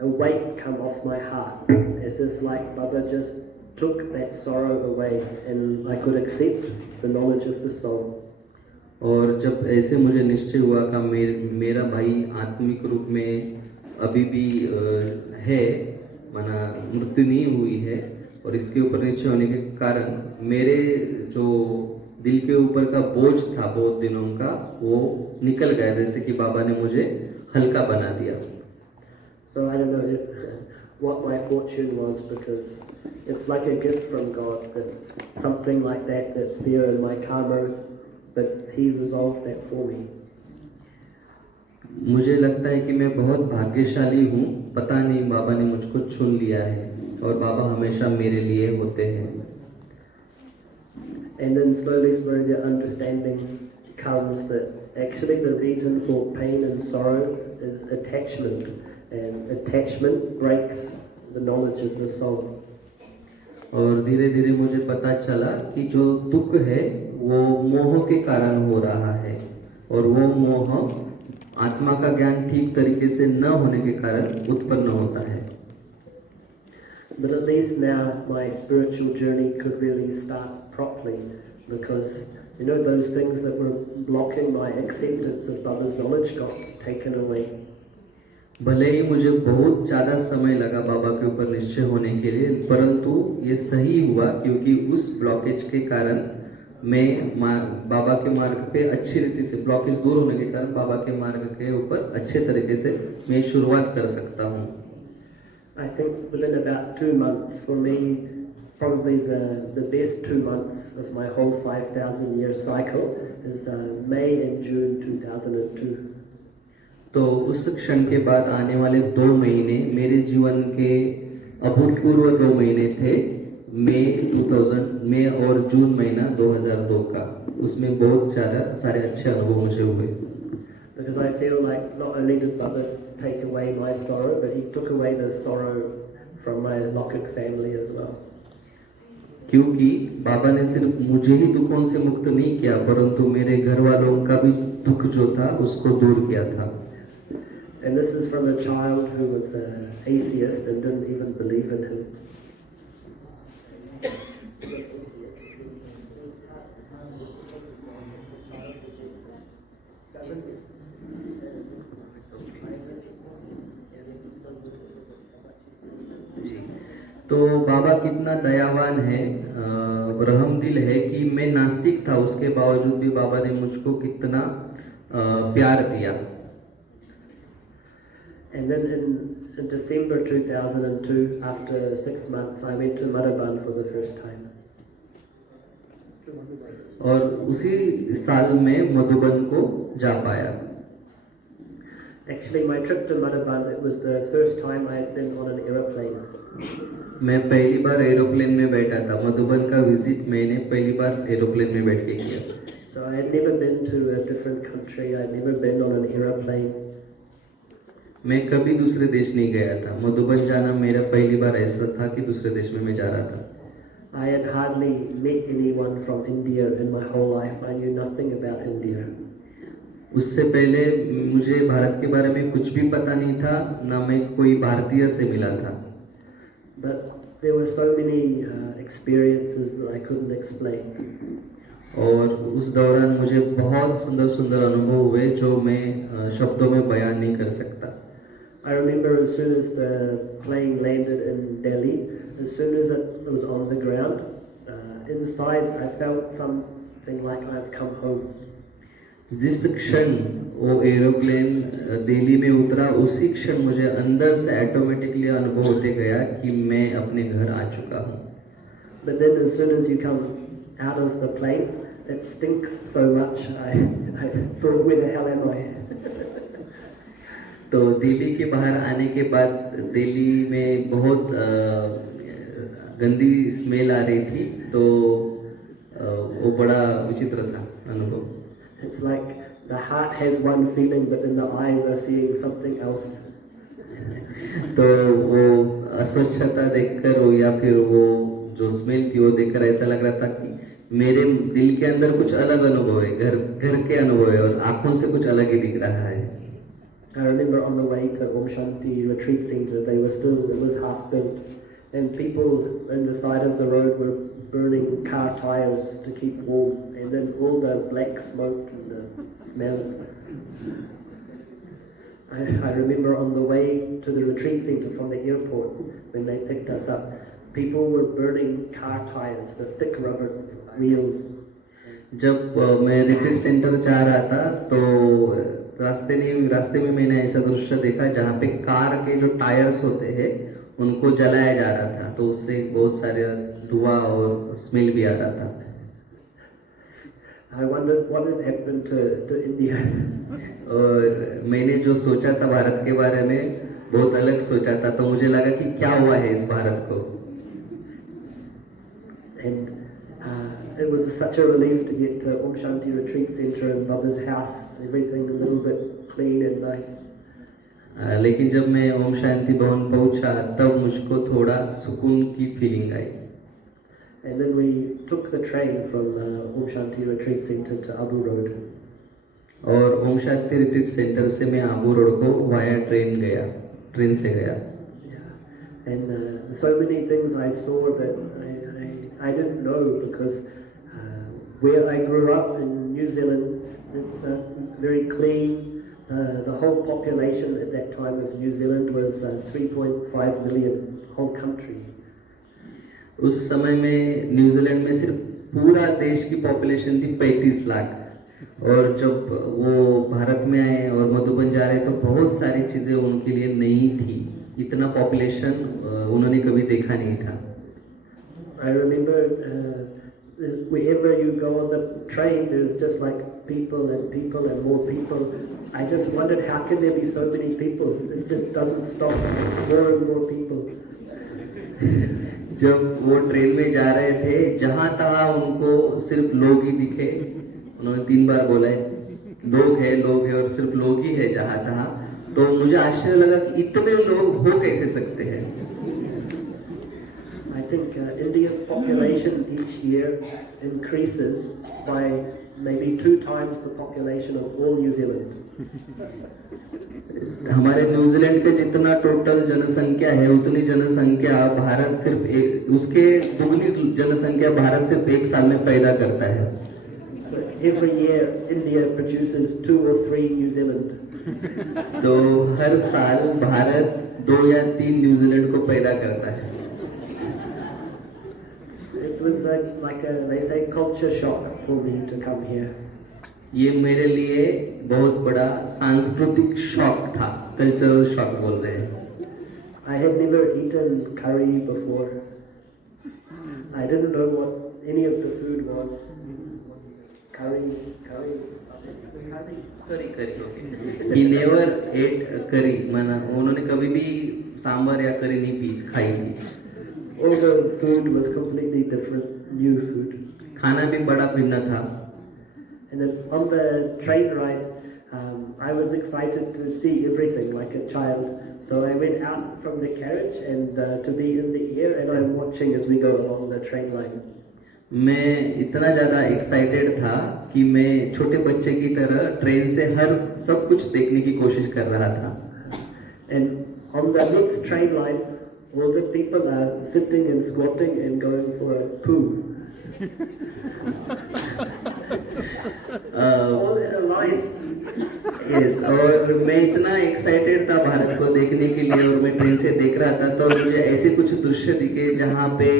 a weight come off my heart, as if like Baba just took that sorrow away and I could accept the knowledge of the soul. और जब ऐसे मुझे निश्चय हुआ कि मेरा भाई आत्मिक रूप में अभी भी है, माना मृत्यु नहीं हुई है, और इसके ऊपर निश्चय होने के कारण मेरे जो दिल के ऊपर का बोझ था बहुत दिनों का वो निकल गया, जैसे कि बाबा ने मुझे हल्का बना दिया। So I don't know what my fortune was, because it's like a gift from God, that something like that's there in my karma, but He resolved that for me. मुझे लगता है कि मैं बहुत भाग्यशाली हूँ, पता नहीं बाबा ने मुझको चुन लिया है और बाबा हमेशा मेरे लिए होते हैं। And then slowly the understanding comes that actually the reason for pain and sorrow is attachment, and attachment breaks the knowledge of the soul. और धीरे धीरे मुझे पता चला कि जो दुख है वो मोह के कारण हो रहा है, और वो मोह आत्मा का ज्ञान ठीक तरीके से न होने के कारण उत्पन्न होता है। But at least now my spiritual journey could really start properly, because you know those things that were blocking my acceptance of Baba's knowledge got taken away. भले ही मुझे बहुत ज़्यादा समय लगा बाबा के ऊपर निश्चय होने के लिए, परंतु ये सही हुआ क्योंकि उस ब्लॉकेज के कारण मैं बाबा के मार्ग पे अच्छी रीति से, ब्लॉकेज दूर होने के कारण बाबा के मार्ग के ऊपर अच्छे तरीके से मैं शुरुआत कर सकता हूँ। I think within about 2 months, for me, probably the best 2 months of my whole 5,000 year cycle is May and June 2002. तो उस क्षण के बाद आने वाले 2 महीने मेरे जीवन के अभूतपूर्व 2 महीने थे, मई और जून महीना 2002 का। उसमें बहुत सारे अच्छे अनुभव मुझे हुए। Because I feel like not only did Baba take away my sorrow, but he took away the sorrow from my Lockett family as well. क्योंकि बाबा ने सिर्फ मुझे ही दुखों से मुक्त नहीं किया, परंतु मेरे घर वालों का भी दुख जो था उसको दूर किया था। And this is from a child who was an atheist and didn't even believe in him. तो बाबा कितना दयावान है, रहमदिल है कि मैं नास्तिक था, उसके बावजूद भी बाबा ने मुझको कितना प्यार दिया। And then in December 2002, after 6 months, I went to Madhaban for the first time. और उसी साल में मधुबन को जा पाया। Actually, my trip to Madhaban, it was the first time I had been on an aeroplane. मैं पहली बार एरोप्लेन में बैठा था। मधुबन का विजिट मैंने पहली बार एरोप्लेन में बैठ के किया। So I had never been to a different country. I had never been on an aeroplane. मैं कभी दूसरे देश नहीं गया था। मधुबन जाना मेरा पहली बार ऐसा था कि दूसरे देश में मैं जा रहा था। I had hardly met anyone from India in my whole life. I knew nothing about India. उससे पहले मुझे भारत के बारे में कुछ भी पता नहीं था, ना मैं कोई भारतीय से मिला था। But there were so many experiences that I couldn't explain. और उस दौरान मुझे बहुत सुंदर सुंदर अनुभव हुए जो मैं शब्दों में बयान नहीं कर सकता। I remember as soon as the plane landed in Delhi, as soon as it was on the ground, inside I felt something like I've come home. जिस क्षण वो एरोप्लेन दिल्ली में उतरा, उसी क्षण मुझे अंदर से ऑटोमेटिकली अनुभव होते गया कि मैं अपने घर आ चुका हूँ। But then as soon as you come out of the plane, it stinks so much, I thought, where the hell am I? तो दिल्ली के बाहर आने के बाद दिल्ली में बहुत गंदी स्मेल आ रही थी, तो वो बड़ा विचित्र था अनुभव। It's like the heart has one feeling, but then the eyes are seeing something else. तो वो अस्वच्छता देखकर हो या फिर वो जो स्मेल थी वो देखकर ऐसा लग रहा था कि मेरे दिल के अंदर कुछ अलग अनुभव है, घर के अनुभव है, और आंखों से कुछ अलग ही दिख रहा है। I remember on the way to Om Shanti Retreat Center, it was half built, and people on the side of the road were burning car tires to keep warm, and then all the black smoke and the smell. I remember on the way to the retreat center from the airport, when they picked us up, people were burning car tires, the thick rubber wheels. जब मैं retreat centre जा रहा था तो रास्ते में मैंने ऐसा दृश्य देखा जहाँ पे कार के जो टायर्स होते हैं उनको जलाया जा रहा था, तो उससे बहुत सारे धुआं और स्मेल भी आ रहा था। I wondered what has happened to India. और मैंने जो सोचा था भारत के बारे में बहुत अलग सोचा था, तो मुझे लगा कि क्या हुआ है इस भारत को। And it was such a relief to get to Om Shanti Retreat Center and Baba's house, everything a little bit clean and nice. लेकिन जब मैं ओम शांति भवन पहुंचा तब मुझको थोड़ा सुकून की feeling I. And then we took the train from Om Shanti Retreat Center to Abu Road. और ओम शांति रिट्रीट सेंटर से मैं आबू रोड को वाया ट्रेन से गया। Yeah. And so many things I saw that I didn't know, because where I grew up in New Zealand, it's very clean. The whole population at that time of New Zealand was 3.5 million, whole country. उस समय में New Zealand में सिर्फ पूरा देश की population थी 35 लाख, और जब वो भारत में आए और मधुबन जा रहे तो बहुत सारी चीज़ें उनके लिए नई थी, इतना पॉपुलेशन उन्होंने कभी देखा नहीं था। I remember wherever you go on the train, there's just like people and more people. I just wondered, how can there be so many people? It just doesn't stop. More and more people. जब वो train में जा रहे थे जहाँ तहाँ उनको सिर्फ लोग ही दिखे, उन्होंने 3 बार बोला है लोग है और सिर्फ लोग ही है जहाँ तहाँ, तो मुझे आश्चर्य लगा कि इतने लोग हो कैसे सकते हैं। I think India's population each year increases by maybe 2 times the population of all New Zealand. हमारे न्यूजीलैंड के जितना टोटल जनसंख्या है उतनी जनसंख्या भारत सिर्फ उसके दुगनी जनसंख्या भारत सिर्फ 1 साल में पैदा करता है। So every year India produces 2 or 3 New Zealand. तो हर साल भारत 2 या 3 न्यूजीलैंड को पैदा करता है। It was they say culture shock for me to come here. ये मेरे लिए बहुत बड़ा सांस्कृतिक शॉक था, कल्चरल शॉक बोल रहे हैं। I had never eaten curry before. I didn't know what any of the food was. Curry. Okay. He never ate curry, माना उन्होंने कभी भी सांबर या करी नहीं खाई थी। All the food was completely different, new food. खाना भी बड़ा भिन्न था। And then on the train ride, I was excited to see everything like a child. So I went out from the carriage and to be in the air, and I'm watching as we go along the train line. मैं इतना ज़्यादा excited था कि मैं छोटे बच्चे की तरह ट्रेन से हर सब कुछ देखने की कोशिश कर रहा था। And on the next train line, all the people are sitting and squatting and going for a poo. All in a line. Yes, और मैं इतना एक्साइटेड था भारत को देखने के लिए, और मैं ट्रेन से देख रहा था तो मुझे ऐसे कुछ दृश्य दिखे जहाँ पे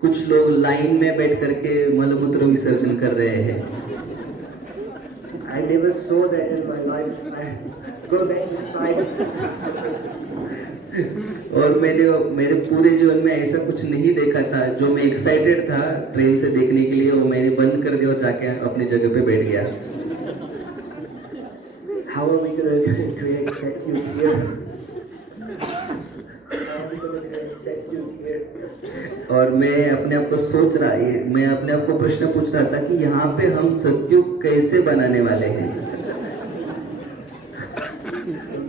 कुछ लोग लाइन में बैठ करके मलमूत्र विसर्जन कर रहे हैं। I never saw that in my life. I go back inside. और मेरे पूरे जीवन में ऐसा कुछ नहीं देखा था जो मैं एक्साइटेड था ट्रेन से देखने के लिए, वो मैंने बंद कर दिया और जाके अपनी जगह पे बैठ गया। How are we going to create statue here? How are we going to create statue here? और मैं अपने आप को प्रश्न पूछ रहा था कि यहाँ पे हम सत्युग कैसे बनाने वाले हैं।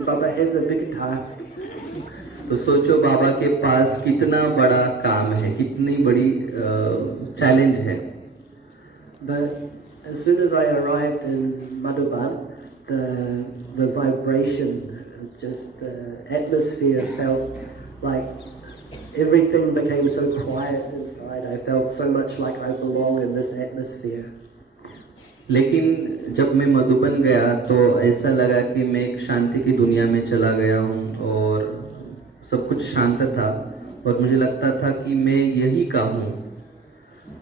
Baba has a big task. तो सोचो बाबा के पास कितना बड़ा काम है, कितनी बड़ी चैलेंज है। But as soon as I arrived in Madhuban, the vibration, just the atmosphere felt like everything became so quiet inside. I felt so much like I belong in this atmosphere. लेकिन जब मैं मधुबन गया तो ऐसा लगा कि मैं एक शांति की दुनिया में चला गया हूँ और सब कुछ शांत था और मुझे लगता था कि मैं यही का हूँ।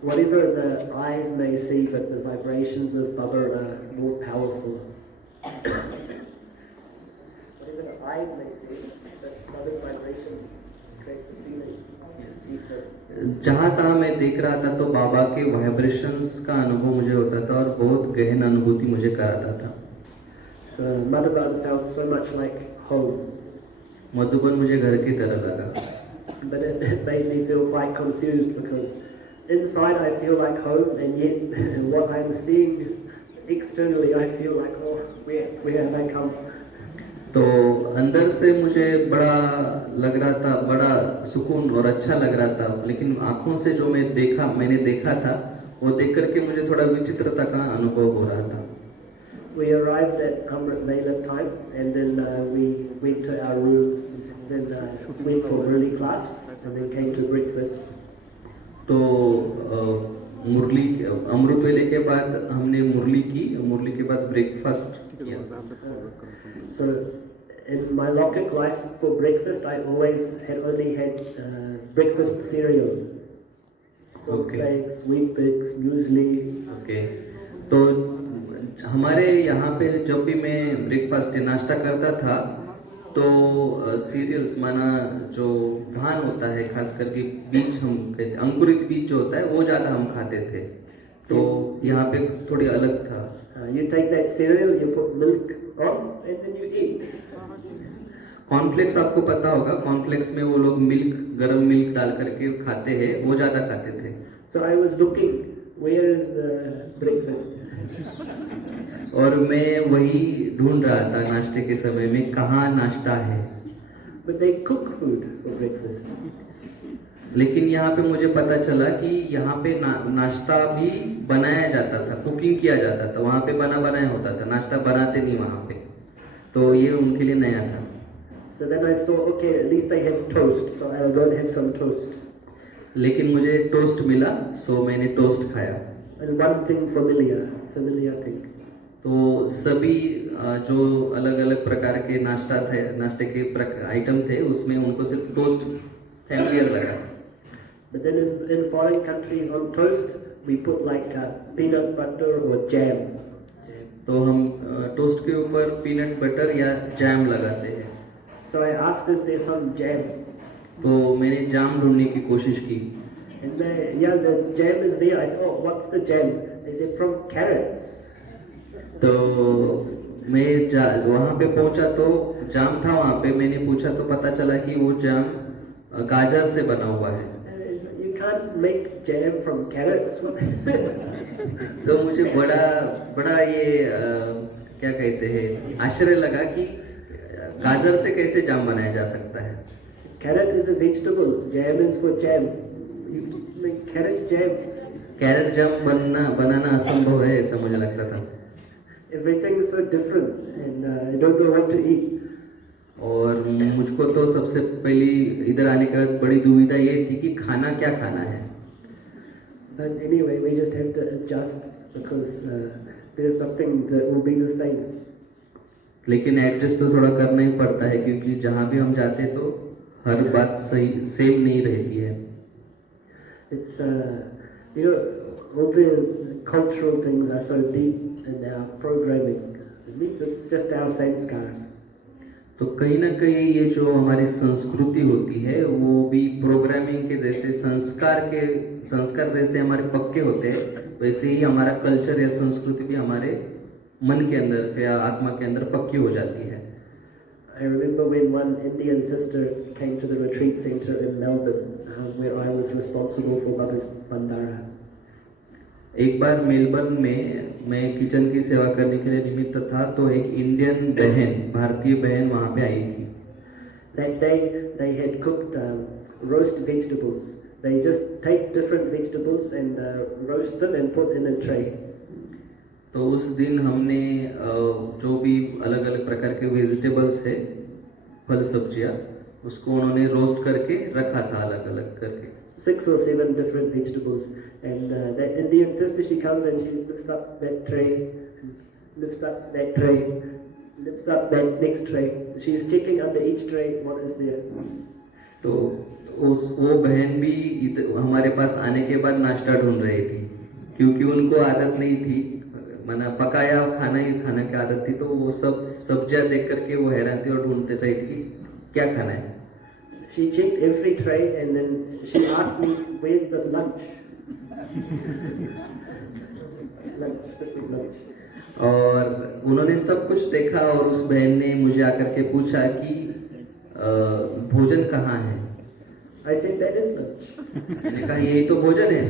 Whatever the eyes may see, but the vibrations of Baba are more powerful. Whatever the eyes may see, but Baba's vibration creates a feeling. जहाँ तहाँ मैं देख रहा था तो बाबा के वाइब्रेशंस का अनुभव मुझे होता था और बहुत गहन अनुभूति मुझे कराता था। So Madhuban felt so much like home. Madhuban मुझे घर की तरह लगा। But it made me feel quite confused because inside I feel like home, and yet what I'm seeing externally I feel like, oh, where have I come? तो अंदर से मुझे बड़ा लग रहा था, बड़ा सुकून और अच्छा लग रहा था, लेकिन आंखों से जो मैंने देखा था वो देख करके मुझे थोड़ा विचित्रता का अनुभव हो रहा था। We arrived at Amrit Mela time, and then we went to our rooms, then went for early class, and then came to breakfast. तो मुरली अमृत वेले के बाद हमने मुरली की, मुरली के बाद ब्रेकफास्ट किया। So in my Lokik life for breakfast I always only had breakfast cereal. Cornflakes, Wheat Bix, muesli. Okay. तो हमारे यहाँ पे जब भी मैं ब्रेकफास्ट नाश्ता करता था तो सीरियल्स माना जो धान होता है, खास करके बीज हम कहते, अंकुरित बीज जो होता है वो ज़्यादा हम खाते थे। तो यहाँ पे थोड़ी अलग था। You take that cereal, you put milk on, and then you eat. Cornflakes आपको पता होगा, कॉर्नफ्लेक्स में वो लोग गरम मिल्क डाल करके खाते हैं, वो ज़्यादा खाते थे। So I was looking, where is the breakfast? और मैं वही ढूंढ रहा था नाश्ते के समय में, कहाँ नाश्ता है। But they cook food for breakfast. लेकिन यहाँ पे मुझे पता चला कि यहाँ पे नाश्ता भी बनाया जाता था, कुकिंग किया जाता था, वहाँ पे बना बनाया होता था, नाश्ता बनाते नहीं वहाँ पे। तो ये उनके लिए नया था। So then I saw, okay, at least they have toast, so I'll go and have some toast. लेकिन मुझे टोस्ट मिला, सो मैंने टोस्ट खाया। And one thing familiar thing. तो सभी जो अलग अलग प्रकार के नाश्ते के आइटम थे उसमें उनको सिर्फ टोस्ट फैमिलियर लगा। But then in foreign country on toast we put like peanut butter or jam. तो हम टोस्ट के ऊपर पीनट बटर या जैम लगाते हैं। So I asked, is there some jam? तो मैंने जाम ढूंढने की कोशिश की। And the jam is there. I said, oh, what's the jam? They said, from carrots. तो मैं वहाँ पे पहुँचा तो जाम था वहाँ पे, मैंने पूछा तो पता चला कि वो जाम गाजर से बना हुआ है। You can't make jam from carrots. तो मुझे बड़ा ये क्या कहते हैं, आश्चर्य लगा कि गाजर से कैसे जाम बनाया जा सकता है। Carrot is a vegetable. Jam is for jam. You make carrot jam. Carrot jam बनाना असंभव है ऐसा मुझे लगता था। Everything is so different, and I don't know what to eat. और मुझको तो सबसे पहली इधर आने के बाद बड़ी दुविधा ये थी कि खाना क्या खाना है। But anyway, we just have to adjust because there's nothing that will be the same. लेकिन एडजस्ट तो थोड़ा करना ही पड़ता है क्योंकि जहाँ भी हम जाते हैं तो हर बात सही सेम नहीं रहती है। It's all the cultural things are so deep in our programming. It means it's just our sanskars. तो कहीं ना कहीं ये जो हमारी संस्कृति होती है वो भी प्रोग्रामिंग के जैसे संस्कार जैसे हमारे पक्के होते हैं, वैसे ही हमारा कल्चर या संस्कृति भी हमारे मन के अंदर या आत्मा के अंदर पक्की हो जाती है. I remember when one Indian sister came to the retreat center in Melbourne, where I was responsible for Baba's Bandara. एक बार मेलबर्न में मैं किचन की सेवा करने के लिए निमित्त था, तो एक इंडियन बहन, भारतीय बहन वहाँ पे आई थी. That day they had cooked roast vegetables. They just take different vegetables and roast them and put in a tray. तो उस दिन हमने जो भी अलग अलग प्रकार के वेजिटेबल्स है, फल सब्जियाँ, उसको उन्होंने रोस्ट करके रखा था अलग अलग करके. 6 or 7 different vegetables, and that Indian sister, she comes and she lifts up that tray, lifts up that tray, lifts up that next tray. She's checking under each tray what is there. तो वो बहन भी हमारे पास आने के बाद नाश्ता ढूंढ रही थी, क्योंकि उनको आदत नहीं थी, माना पकाया खाना ही खाने की आदत थी. तो वो सब सब्जियां देख करके वो हैरान थी और ढूंढते रही थी कि क्या खाना है. She checked every tray and then she asked me, "Where's the lunch?" Lunch. This was lunch. और उन्होंने सब कुछ देखा और उस बहन ने मुझे आकर के पूछा कि भोजन कहाँ है. I said, "That is lunch." मैंने कहा यही तो भोजन है.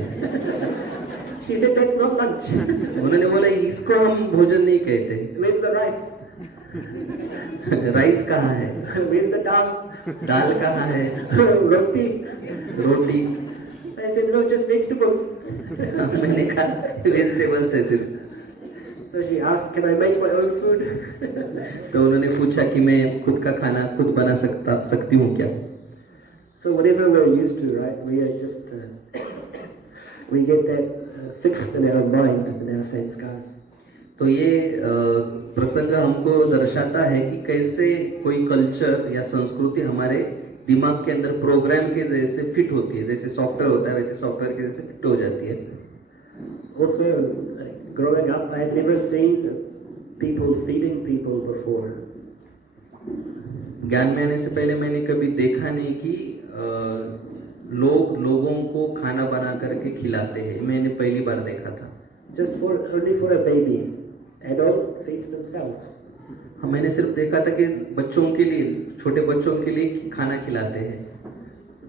She said, "That's not lunch." उन्होंने बोला इसको हम भोजन नहीं कहते. Where's the rice? राइस कहाँ है? Where's the dal? दाल कहाँ है? Roti. Roti. I said, "No, just vegetables." मैंने कहा वेजिटेबल्स है सिर्फ. So she asked, "Can I make my own food?" तो उन्होंने पूछा कि मैं खुद का खाना खुद बना सकती हूँ क्या. So whatever we're used to, right? We are just we get that fixed in our mind, in our sanskars. तो ये प्रसंग हमको दर्शाता है कि कैसे कोई कल्चर या संस्कृति हमारे दिमाग के अंदर प्रोग्राम के जैसे फिट होती है, जैसे सॉफ्टवेयर होता है वैसे सॉफ्टवेयर के जैसे फिट हो जाती है. Also, growing up, I had never seen people feeding people before. ज्ञान में आने से पहले मैंने कभी देखा नहीं कि लोगों को खाना बना करके खिलाते हैं. मैंने पहली बार देखा था. Only for a baby. Adult feeds themselves. मैंने सिर्फ देखा था कि बच्चों के लिए, छोटे बच्चों के लिए खाना खिलाते हैं.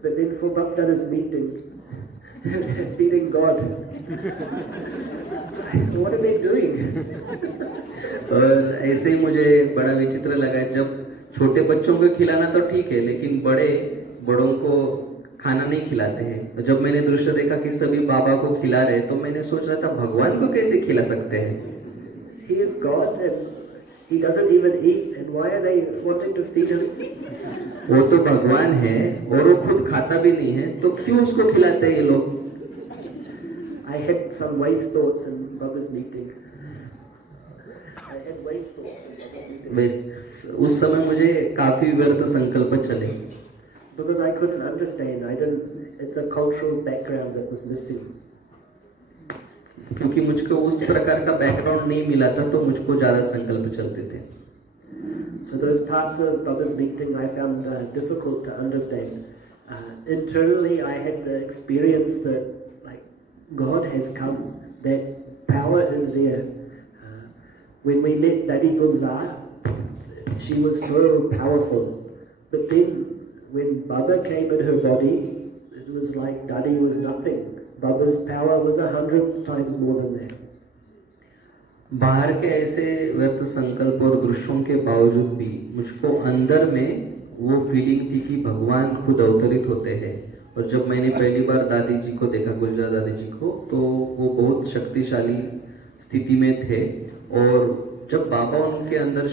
But then for Bhakta's meeting, they're feeding God. What are they doing? और ऐसे ही मुझे बड़ा विचित्र लगा. जब छोटे बच्चों को खिलाना तो ठीक है, लेकिन बड़ों को खाना नहीं खिलाते हैं. जब मैंने दृश्य देखा कि सभी बाबा को खिला रहे, तो मैंने सोच रहा था भगवान को कैसे खिला सकते हैं. He is God and he doesn't even eat, and why are they wanting to feed him? वो तो भगवान है और वो खुद खाता भी नहीं है, तो क्यों उसको खिलाते हैं ये लोग. I had some waste thoughts in Baba's meeting. I had waste thoughts in Baba's meeting. उस समय मुझे काफी व्यर्थ संकल्प चले. Because I couldn't understand. It's a cultural background that was missing. क्योंकि मुझको उस प्रकार का बैकग्राउंड नहीं मिला था, तो मुझको ज्यादा संकल्प चलते थे. So those parts of Baba's meeting I found difficult to understand. Internally, I had the experience that like God has come, that power is there. When we met Dadi Gulzar, she was so powerful. But then when Baba came in her body, it was like Dadi was nothing. Baba's power was 100 times more than that. बाहर के ऐसे व्यर्थ संकल्प और दृश्यों के बावजूद भी मुझको अंदर में वो फीलिंग थी कि भगवान खुद अवतरित होते हैं. और जब मैंने पहली बार दादी जी को देखा, गुलजार दादी जी को, तो वो बहुत शक्तिशाली स्थिति में थे. और जब बाबा उनके अंदर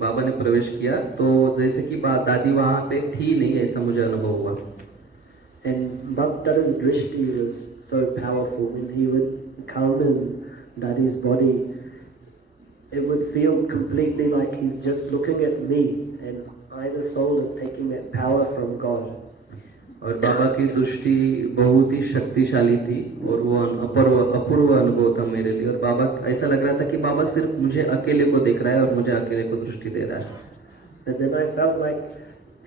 बाबा ने प्रवेश किया, तो जैसे कि दादी वहाँ पे थी नहीं, ऐसा मुझे अनुभव हुआ. And Bhakta's drishti was so powerful. When he would come in Dadi's body, it would feel completely like he's just looking at me, and I, the soul, am taking that power from God. और बाबा की दृष्टि बहुत ही शक्तिशाली थी और वो अपूर्व अनुभव था मेरे लिए। और बाबा ऐसा लग रहा था कि बाबा सिर्फ मुझे अकेले को देख रहा है और मुझे अकेले को दृष्टि दे रहा है। And then I felt like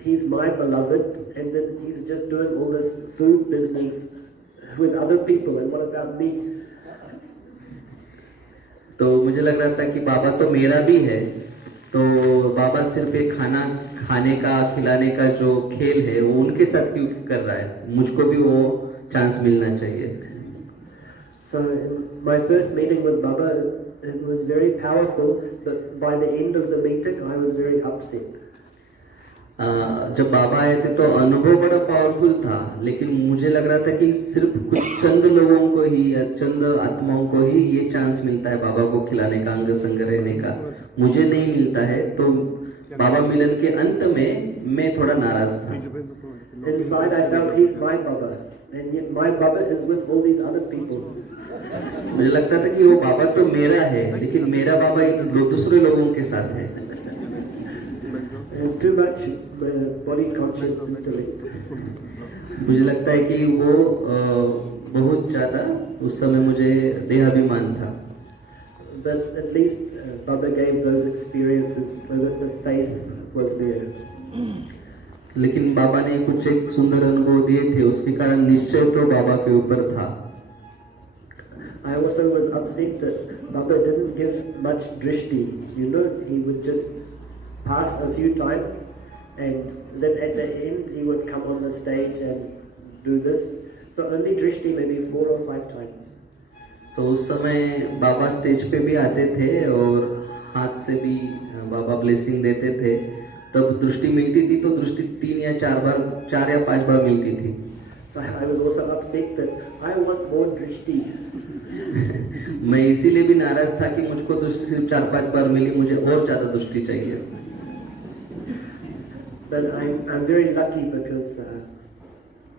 he's my beloved, and then he's just doing all this food business with other people, and what about me? तो मुझे लग रहा था कि बाबा तो मेरा भी है, तो बाबा सिर्फ एक खाना खाने का खिलाने का जो खेल है वो उनके साथ क्यों कर रहा है, मुझको भी वो चांस मिलना चाहिए। So my first meeting with Baba, it was very powerful, but by the end of the meeting I was very upset. जब बाबा आए थे तो अनुभव बड़ा पावरफुल था, लेकिन मुझे लग रहा था कि सिर्फ कुछ चंद लोगों को ही या चंद आत्माओं को ही ये चांस मिलता है बाबा को खिलाने का, अंग संग रहने का, मुझे नहीं मिलता है। तो बाबा मिलन के अंत में मैं थोड़ा नाराज था। Inside I felt he's my Baba, and yet my Baba is with all these other people. मुझे लगता था कि वो बाबा तो मेरा है, लेकिन मेरा बाबा इन दूसरे लोगों के साथ है। And too much body conscious intellect. मुझे लगता है कि वो बहुत ज़्यादा उस समय मुझे देहाभिमान था। But at least Baba gave those experiences so that the faith was there. लेकिन बाबा ने कुछ एक सुंदर अनुभव दिए थे, उसके कारण निश्चय तो बाबा के ऊपर था। I also was upset that Baba didn't give much drishti. You know, he would just pass a few times, and then at the end he would come on the stage and do this. So only drishti maybe 4 or 5 times. तो उस समय बाबा stage पे भी आते थे और हाथ से भी बाबा ब्लेसिंग देते थे, तब दृष्टि मिलती थी, तो दृष्टि 3 या 4 या 5 बार मिलती थी। So I was also upset that I want more drishti. मैं इसीलिए भी नाराज था कि मुझको दृष्टि सिर्फ 4-5 बार मिली, मुझे और ज्यादा दृष्टि चाहिए। But I'm very lucky because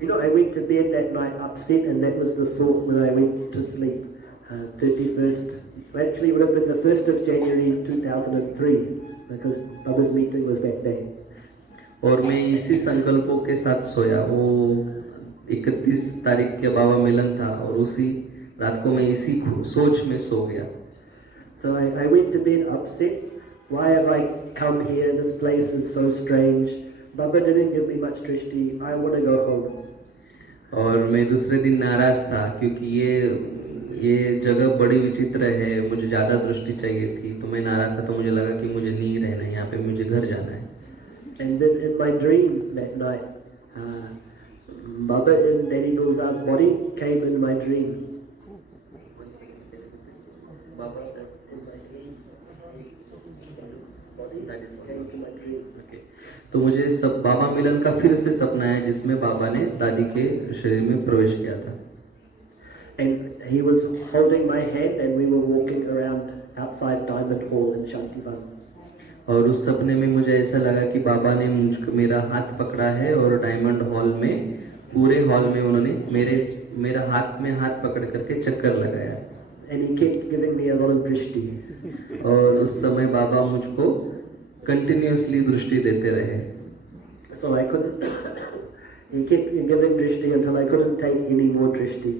I went to bed that night upset, and that was the thought when I went to sleep. 31st, actually it would have been the 1st of January 2003 because Baba's meeting was that day. और मैं इसी संकल्पों के साथ सोया। वो 31 तारीख के बाबा मिलन था और उसी रात को मैं इसी सोच में सो गया। So I went to bed upset. Why have I come here? This place is so strange. Baba didn't give me much drishti. I want to go home. और मैं दूसरे दिन नाराज था क्योंकि ये जगह बड़ी विचित्र है, मुझे ज़्यादा दृष्टि चाहिए थी, तो मैं नाराज था। तो मुझे लगा कि मुझे नहीं रहना है यहाँ पे, मुझे घर जाना है। And then in my dream that night, Baba in Daddy Gulzar's body came in my dream. Came to my dream. तो मुझे सब बाबा मिलन का फिर से सपना है जिसमें बाबा ने दादी के शरीर में प्रवेश किया था। And he was holding my hand, and we were walking around outside Diamond Hall in Shantivan. और उस सपने में मुझे ऐसा लगा कि बाबा ने मुझको मेरा हाथ पकड़ा है और डायमंड हॉल में, पूरे हॉल में उन्होंने मेरा हाथ में हाथ पकड़ करके चक्कर लगाया। And he kept giving me a lot of drishti. और उस समय बाबा मुझको कंटिन्यूअसली दृष्टि देते रहे। So I couldn't. He kept giving drishti until I couldn't take any more drishti.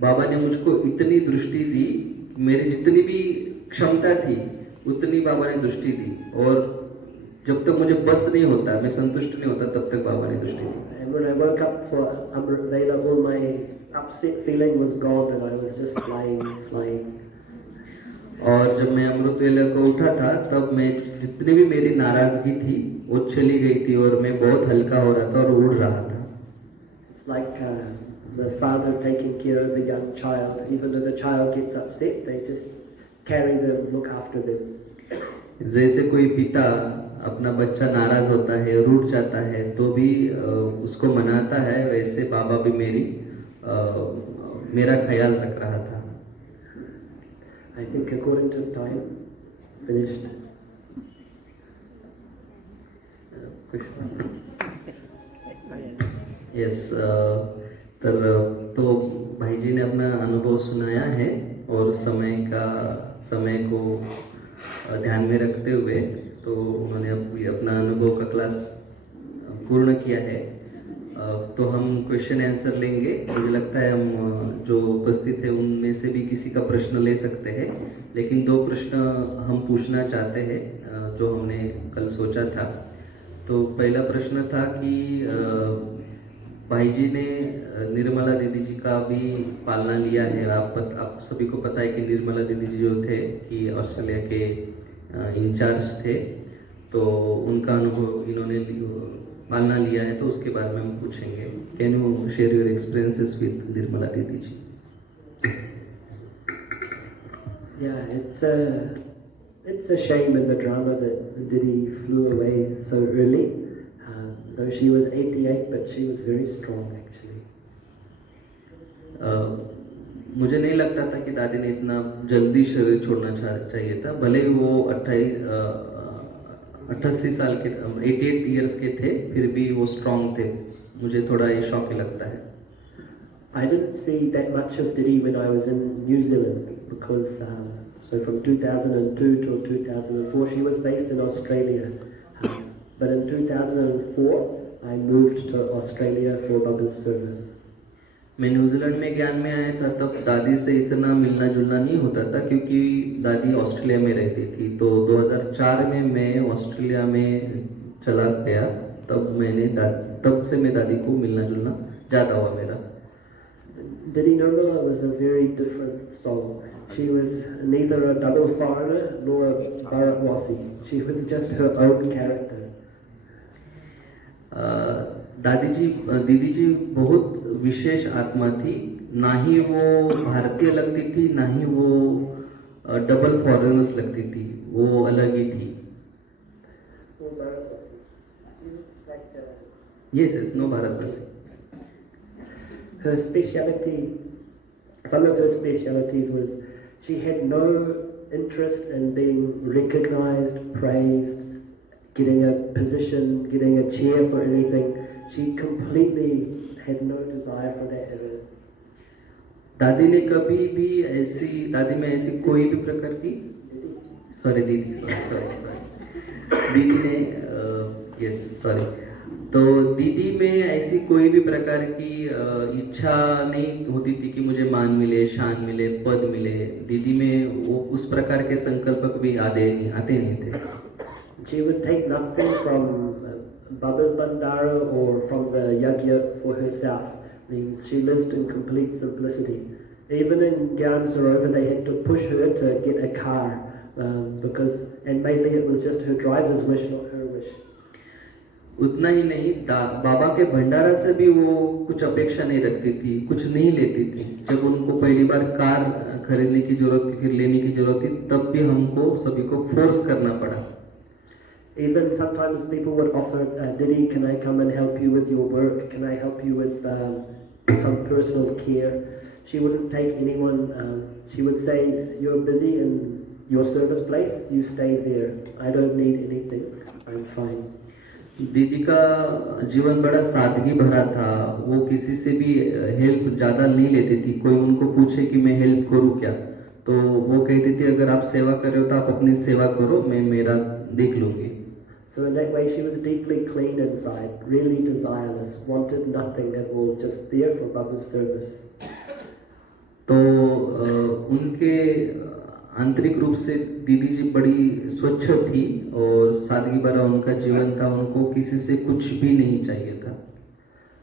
बाबा ने मुझको इतनी दृष्टि दी, मेरी जितनी भी क्षमता थी उतनी बाबा ने दृष्टि दी, और जब तक मुझे बस नहीं होता, मैं संतुष्ट नहीं होता, तब तक बाबा ने दृष्टि दी। And when I woke up for Amrit Vela, all my upset feeling was gone, and I was just flying. और जब मैं अमृत वेला को उठा था, तब मैं जितनी भी मेरी नाराजगी थी वो चली गई थी और मैं बहुत हल्का हो रहा था और उड़ रहा था। It's like the father taking care of a young child. Even though the child gets upset, they just carry them, look after them. जैसे कोई पिता अपना बच्चा नाराज होता है, रूठ जाता है, तो भी उसको मनाता है, वैसे बाबा भी मेरा ख्याल रख रहा था। I think according to time, finished. Yes, तो भाई जी ने अपना अनुभव सुनाया है और समय को ध्यान में रखते हुए तो उन्होंने अपना अनुभव का क्लास पूर्ण किया है। तो हम क्वेश्चन आंसर लेंगे। मुझे लगता है हम जो उपस्थित है उनमें से भी किसी का प्रश्न ले सकते हैं, लेकिन दो प्रश्न हम पूछना चाहते हैं जो हमने कल सोचा था। तो पहला प्रश्न था कि भाई जी ने निर्मला दीदी जी का भी पालना लिया है। आप सभी को पता है कि निर्मला दीदी जी जो थे कि ऑस्ट्रेलिया के इंचार्ज थे, तो उनका अनुभव इन्होंने पालना लिया है, तो उसके बारे में हम पूछेंगे। Can you share your experiences with Nirmala दीदी जी? Yeah, it's a shame in the drama that Didi flew away so early. Though she was 88, but she was very strong actually. मुझे नहीं लगता था कि दादी ने इतना जल्दी शरीर छोड़ना चाहिए था। भले ही वो 88 साल के 88 इयर्स के थे, फिर भी वो स्ट्रॉन्ग थे। मुझे थोड़ा ये शॉक ही लगता है। I didn't see that much of Didi when I was in New Zealand because so from 2002 till 2004 she was based in Australia. But in 2004 I moved to Australia for Baba's service. मैं New Zealand में ज्ञान में आया था, तब दादी से इतना मिलना जुलना नहीं होता था क्योंकि दादी ऑस्ट्रेलिया में रहती थी। तो 2004 में मैं ऑस्ट्रेलिया में चला गया, तब से मैं दादी को मिलना जुलना ज़्यादा हुआ मेरा। Didi Nirmala was a very different soul. She was neither a double foreigner nor a Bharatwasi. She was just her own character. दीदी जी बहुत विशेष आत्मा थी। ना ही वो भारतीय लगती थी, ना ही वो डबल फॉरेनर्स लगती थी, वो अलग ही थी। यस, नो भारतवासी। Her speciality, some of her specialities was she had no interest in being recognized, praised, getting a position, getting a chair for anything. She completely had no desire for that ever. दादी में ऐसी कोई भी प्रकार की दीदी ने तो दीदी में ऐसी कोई भी प्रकार की इच्छा नहीं होती थी कि मुझे मान मिले, शान मिले, पद मिले। दीदी में वो उस प्रकार के संकल्प भी आते नहीं थे। She would take nothing from Baba's Bandara or from the yajna for herself. Means she lived in complete simplicity. Even in Gyan Sarovar they had to push her to get a car and mainly it was just her driver's wish, not her wish. उतना ही नहीं, बाबा के भंडारा से भी वो कुछ अपेक्षा नहीं रखती थी, कुछ नहीं लेती थी। जब उनको पहली बार कार खरीदने की जरूरत थी, फिर लेने की जरूरत थी, तब भी हमको सभी को फोर्स करना पड़ा। Even sometimes people would offer, Didi, can I come and help you with your work? Can I help you with some personal care? She wouldn't take anyone. She would say, you're busy in your service place, you stay there. I don't need anything. I'm fine. दीदी का जीवन बड़ा सादगी भरा था। वो किसी से भी हेल्प ज़्यादा नहीं लेती थी। कोई उनको पूछे कि मैं हेल्प करूँ क्या, तो वो कहती थी अगर आप सेवा कर रहे हो तो आप अपनी सेवा करो, मैं मेरा देख लूँगी। So in that way she was deeply clean inside, really desireless, wanted nothing at all, just there for Baba's service. तो उनके आंतरिक रूप से दीदी जी बड़ी स्वच्छ थी और सादगी भरा उनका जीवन था। उनको किसी से कुछ भी नहीं चाहिए था।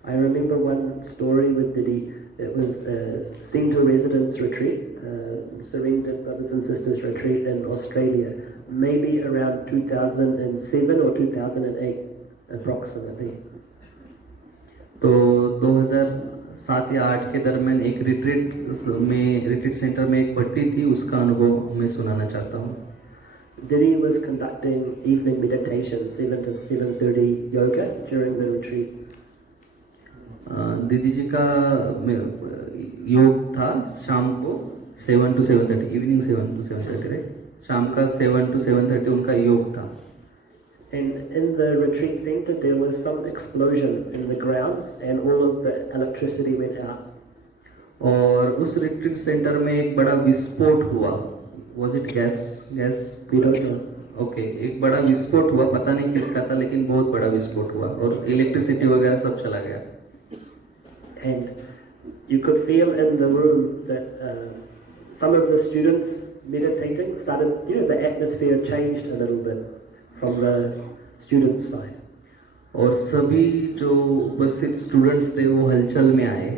I remember one story with Didi. It was a senior residence retreat, Surrendered Brothers and Sisters retreat in Australia, maybe around 2007 or 2008 approximately. तो 2007 या 8 के दरमियान एक रिट्रीट सेंटर में एक भट्टी थी, उसका अनुभव मैं सुनाना चाहता हूँ। Didi was conducting evening meditation, 7 to 7:30 yoga during the retreat. दीदी जी का योग था शाम को 7 to 7:30, इवनिंग 7 to 7:30, राइट? शाम का 7 to 7:30 उनका योग था। And in the retreat center there was some explosion in the grounds and all of the electricity went out. और उस रिट्रीट सेंटर में एक बड़ा विस्फोट हुआ। Was it gas? We don't know. Okay, एक बड़ा विस्फोट हुआ, पता नहीं किसका था, लेकिन बहुत बड़ा विस्फोट हुआ और इलेक्ट्रिसिटी वगैरह सब चला गया। and you could feel in the room that some of the students meditating started, the atmosphere changed a little bit from the students' side. और सभी जो उपस्थित स्टूडेंट्स थे वो हलचल में आए.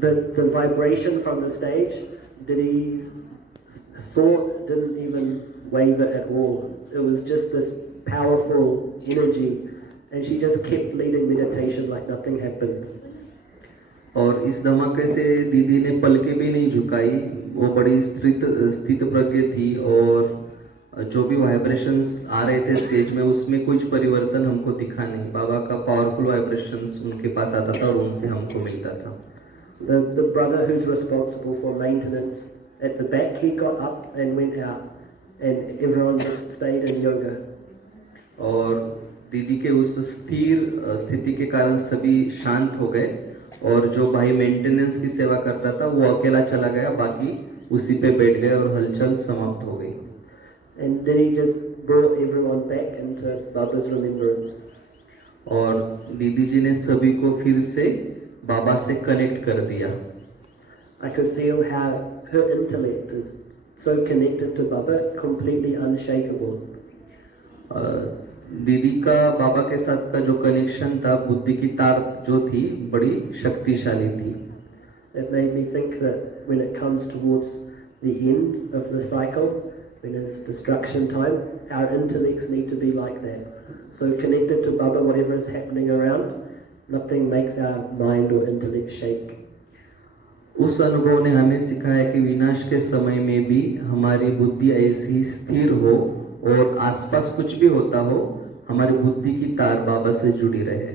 The vibration from the stage, Diddy's thought didn't even waver at all. It was just this powerful energy, and she just kept leading meditation like nothing happened. और इस धमाके से दीदी ने पलकें भी नहीं झुकाई. वो बड़ी स्थित प्रज्ञ थी और जो भी वाइब्रेशंस आ रहे थे स्टेज में उसमें कुछ परिवर्तन हमको दिखा नहीं. बाबा का पावरफुल वाइब्रेशंस उनके पास आता था और उनसे हमको मिलता था. The brother who's responsible for maintenance at the back, he got up and went out, and everyone just stayed in yoga. और दीदी के उस स्थिर स्थिति के कारण सभी शांत हो गए और जो भाई मेंटेनेंस की सेवा करता था वो अकेला चला गया, बाकी उसी पे बैठ गए और हलचल समाप्त हो गई. And Diddy just brought everyone back into Baba's remembrance. और दीदी जी ने सभी को फिर से बाबा से कनेक्ट कर दिया. I could feel how her intellect is so connected to Baba, completely unshakable. दीदी का बाबा के साथ का जो कनेक्शन था, बुद्धि की तार जो थी बड़ी शक्तिशाली थी. It made me think that when it comes towards the end of the cycle, when it's destruction time, our intellects need to be like that. So connected to Baba, whatever is happening around, nothing makes our mind or intellect shake. उस अनुभव ने हमें सिखाया कि विनाश के समय में भी हमारी बुद्धि ऐसी स्थिर हो और आसपास कुछ भी होता हो, हमारी बुद्धि की तार बाबा से जुड़ी रहे.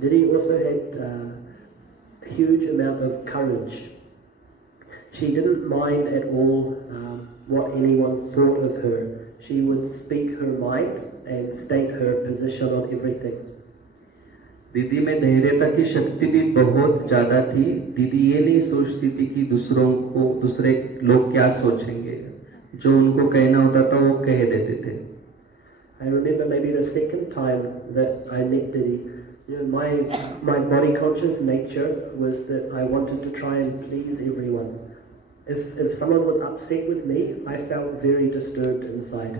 Diddy also had a huge amount of courage. She didn't mind at all what anyone thought of her. She would speak her mind and state her position on everything. दीदी में धैर्यता की शक्ति भी बहुत ज़्यादा थी. दीदी ये नहीं सोचती थी कि दूसरे लोग क्या सोचेंगे. जो उनको कहना होता था वो कह देते थे. I remember maybe the second time that I met Diddy, my body conscious nature was that I wanted to try and please everyone. If someone was upset with me, I felt very disturbed inside.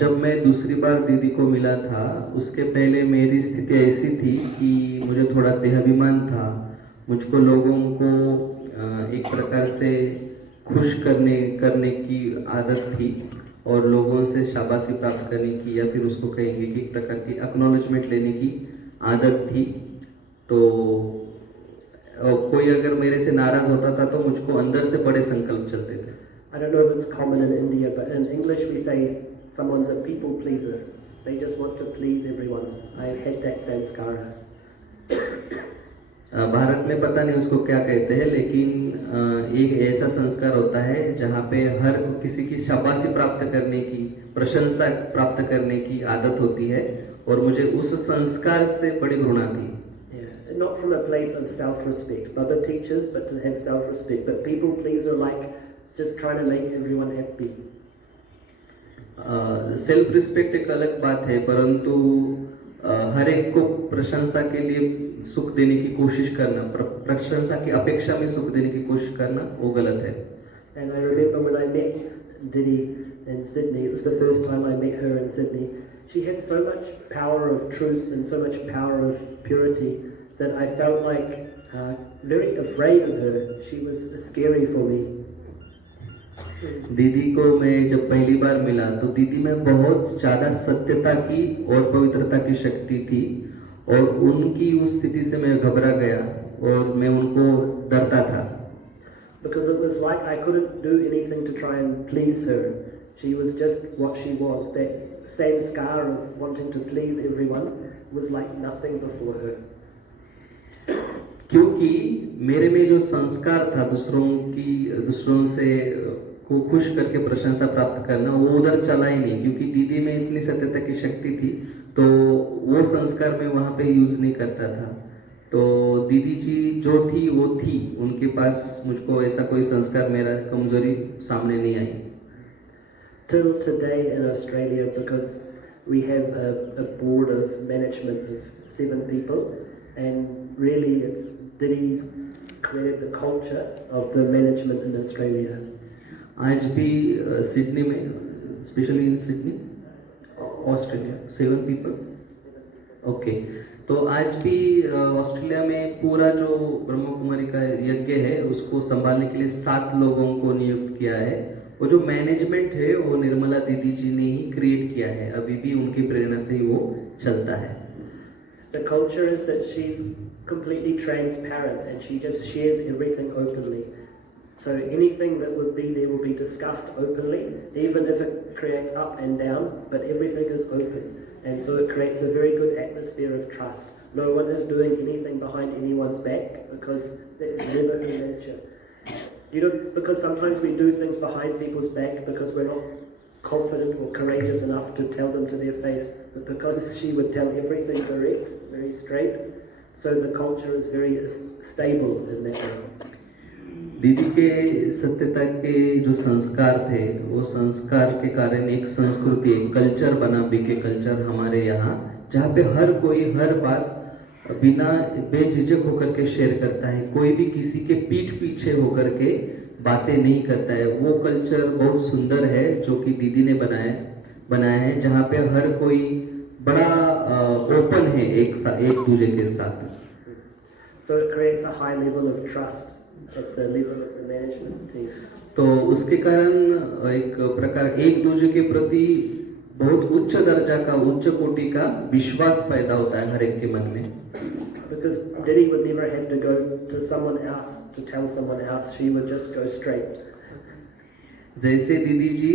जब मैं दूसरी बार दीदी को मिला था, उसके पहले मेरी स्थिति ऐसी थी कि मुझे थोड़ा देहाभिमान था. मुझको लोगों को एक प्रकार से खुश करने की आदत थी और लोगों से शाबाशी प्राप्त करने की या फिर उसको कहेंगे कि एक प्रकार की एक्नॉलेजमेंट लेने की आदत थी. तो कोई अगर मेरे से नाराज होता था तो मुझको अंदर से बड़े संकल्प चलते थे. I don't know if it's common in India, but in English we say someone's a people pleaser. They just want to please everyone. I had that sanskara. Bharat में पता नहीं उसको क्या कहते हैं, लेकिन एक ऐसा संस्कार होता है जहाँ पे हर किसी की शाबाशी प्राप्त करने की, प्रशंसा प्राप्त करने की आदत होती है और मुझे उस संस्कार से बड़ी घृणा थी. Yeah, not from a place of self-respect. Baba teaches, but to have self-respect. But people pleaser like just trying to make everyone happy. Self respect एक अलग बात है, परंतु हर एक को प्रशंसा के लिए सुख देने की कोशिश करना, प्रशंसा की अपेक्षा में सुख देने की कोशिश करना, वो गलत है. And I remember when I met Diddy in Sydney, it was the first time I met her in Sydney. She had so much power of truth and so much power of purity that I felt like very afraid of her. She was scary for me. दीदी को मैं जब पहली बार मिला तो दीदी में बहुत ज़्यादा सत्यता की और पवित्रता की शक्ति थी और उनकी उस स्थिति से मैं घबरा गया और मैं उनको डरता था. Because it was like I couldn't do anything to try and please her. She was just what she was. That sanskar of wanting to please everyone was like nothing before her. क्योंकि मेरे में जो संस्कार था दूसरों से को खुश करके प्रशंसा प्राप्त करना, वो उधर चला ही नहीं. क्योंकि दीदी में इतनी सत्यता की शक्ति थी तो वो संस्कार मैं वहाँ पे यूज नहीं करता था. तो दीदी जी जो थी वो थी, उनके पास मुझको ऐसा कोई संस्कार, मेरा कमजोरी सामने नहीं आई. Till today in Australia, because we have a board of management of 7 people, and really it's Diddy's created the culture of the management in Australia. आज भी सिडनी में, specially in Sydney, Australia, 7 people, okay. तो आज भी Australia में पूरा जो ब्रह्म कुमारी का यज्ञ है उसको संभालने के लिए 7 लोगों को नियुक्त किया है। वो जो मैनेजमेंट है वो निर्मला दीदी जी ने ही क्रिएट किया है, अभी भी उनकी प्रेरणा से ही वो चलता है। The culture is that she's completely transparent and she just shares everything openly. So anything that would be there will be discussed openly, even if it creates up and down, but everything is open. And so it creates a very good atmosphere of trust. No one is doing anything behind anyone's back because that is never her nature. You know, because sometimes we do things behind people's back because we're not confident or courageous enough to tell them to their face, but because she would tell everything direct, very straight, so the culture is very stable in that way. दीदी के सत्यता के जो संस्कार थे वो संस्कार के कारण एक संस्कृति, एक कल्चर बना, बीके कल्चर हमारे यहाँ, जहाँ पे हर कोई हर बात बिना बेझिझक होकर के शेयर करता है, कोई भी किसी के पीठ पीछे होकर के बातें नहीं करता है। वो कल्चर बहुत सुंदर है जो कि दीदी ने बनाया है, जहाँ पे हर कोई बड़ा ओपन है एक दूसरे के साथ। So it creates a high level of trust at the level of the management team. तो उसके कारण एक प्रकार एक दूसरे के प्रति बहुत उच्च दर्जा का, उच्च कोटि का विश्वास पैदा होता है हर एक के मन में। Because Diddy would never have to go to someone else to tell someone else, she would just go straight. जैसे दीदी जी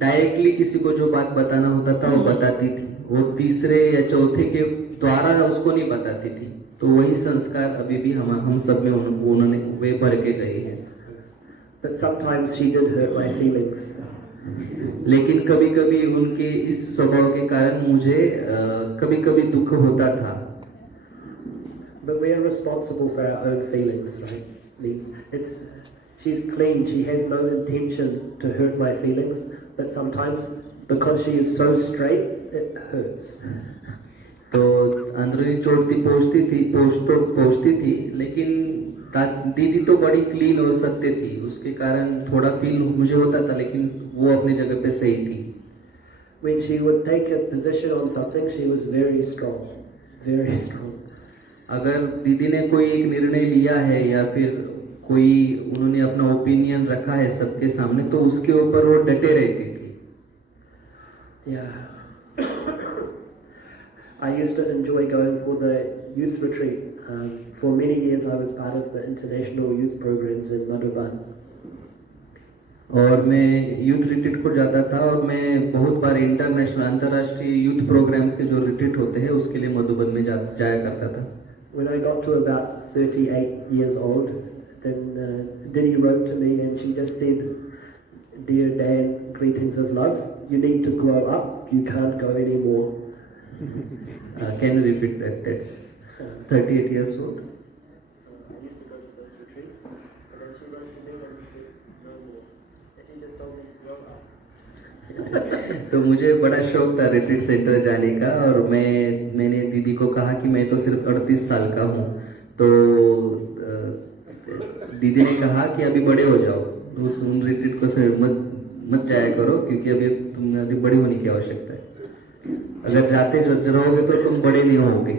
डायरेक्टली किसी को जो बात बताना होता था वो बताती थी, वो तीसरे या चौथे के द्वारा उसको नहीं बताती थी। तो वही संस्कार अभी भी हम सब में उन्होंने वे भर के गए हैं। But sometimes she did hurt my feelings. लेकिन कभी कभी उनके इस स्वभाव के कारण मुझे कभी कभी दुख होता था। But we are responsible for our own feelings, right? She's clean, she has no intention to hurt my feelings, but sometimes because she is so straight, it hurts. तो अंदरूनी चोट पहुंचती थी, लेकिन दीदी तो बड़ी क्लीन और सत्य थी, उसके कारण थोड़ा फील मुझे होता था, लेकिन वो अपनी जगह पे सही थी। When she would take a position on something, she was very strong, very strong. अगर दीदी ने कोई एक निर्णय लिया है या फिर कोई उन्होंने अपना ओपिनियन रखा है सबके सामने, तो उसके ऊपर वो डटे रहती थी। Yeah. I used to enjoy going for the youth retreat. For many years I was part of the international youth programs in Madhuban. और मैं यूथ रिट्रीट को जाता था और मैं बहुत बार इंटरनेशनल अंतर्राष्ट्रीय यूथ प्रोग्राम्स के जो रिट्रीट होते हैं उसके लिए मधुबन में जाया करता था। When I got to about 38 years old, then Diddy wrote to me and she just said, "Dear Dan, greetings of love. You need to grow up. You can't go anymore." Can you repeat that? That's 38 years old. I used to go to those retreats, and then she wrote to me and said, "No more." And she just told me to grow up. तो मुझे बड़ा शौक था retreat centre जाने का, और मैंने दीदी को कहा कि मैं तो सिर्फ 38 साल का हूँ, तो दीदी ने कहा कि अभी बड़े हो जाओ, उन रिट्रीट को सिर्फ मत जाया करो, क्योंकि अभी तुम्हें अभी बड़े होने की आवश्यकता है, अगर जाते रहोगे तो तुम बड़े नहीं होगे।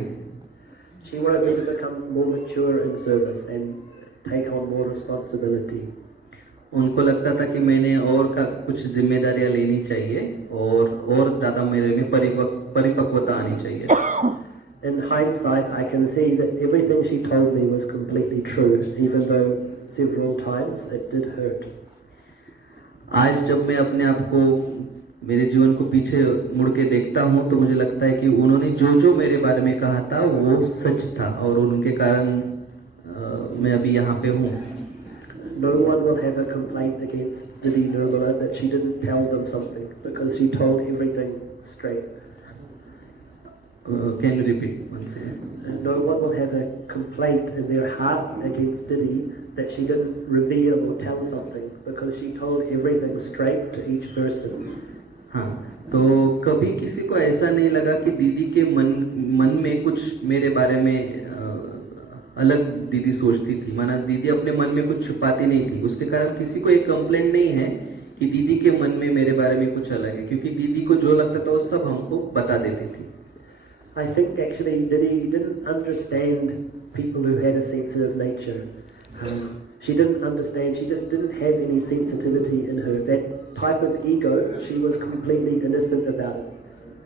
She wanted me to become more mature in service and take on more responsibility. उनको लगता था कि मैंने और का कुछ जिम्मेदारियां लेनी चाहिए और ज़्यादा मेरे में परिपक्वता आनी चाहिए। In hindsight, I can see that everything she told me was completely true, even though several times it did hurt. आज जब मैं अपने आप को, मेरे जीवन को पीछे मुड़ के देखता हूँ, तो मुझे लगता है कि उन्होंने जो मेरे बारे में कहा था वो सच था, और उनके कारण मैं अभी यहाँ पे हूँ। No one will have a complaint against Diddy Nirmala that she didn't tell them something, because she told everything straight. Can you repeat once again? No one will have a complaint in their heart against Diddy that she didn't reveal or tell something, because she told everything straight to each person. हाँ, तो कभी किसी को ऐसा नहीं लगा कि दीदी के मन में कुछ मेरे बारे में अलग दीदी सोचती थी, माना दीदी अपने मन में कुछ छुपाती नहीं थी, उसके कारण किसी को एक कंप्लेंट नहीं है कि दीदी के मन में मेरे बारे में कुछ अलग है, क्योंकि दीदी को जो लगता था वो सब हमको बता देती थी. I think actually Didi didn't understand people who had a sensitive nature. She didn't understand, she just didn't have any sensitivity in her. That type of ego, she was completely innocent about it.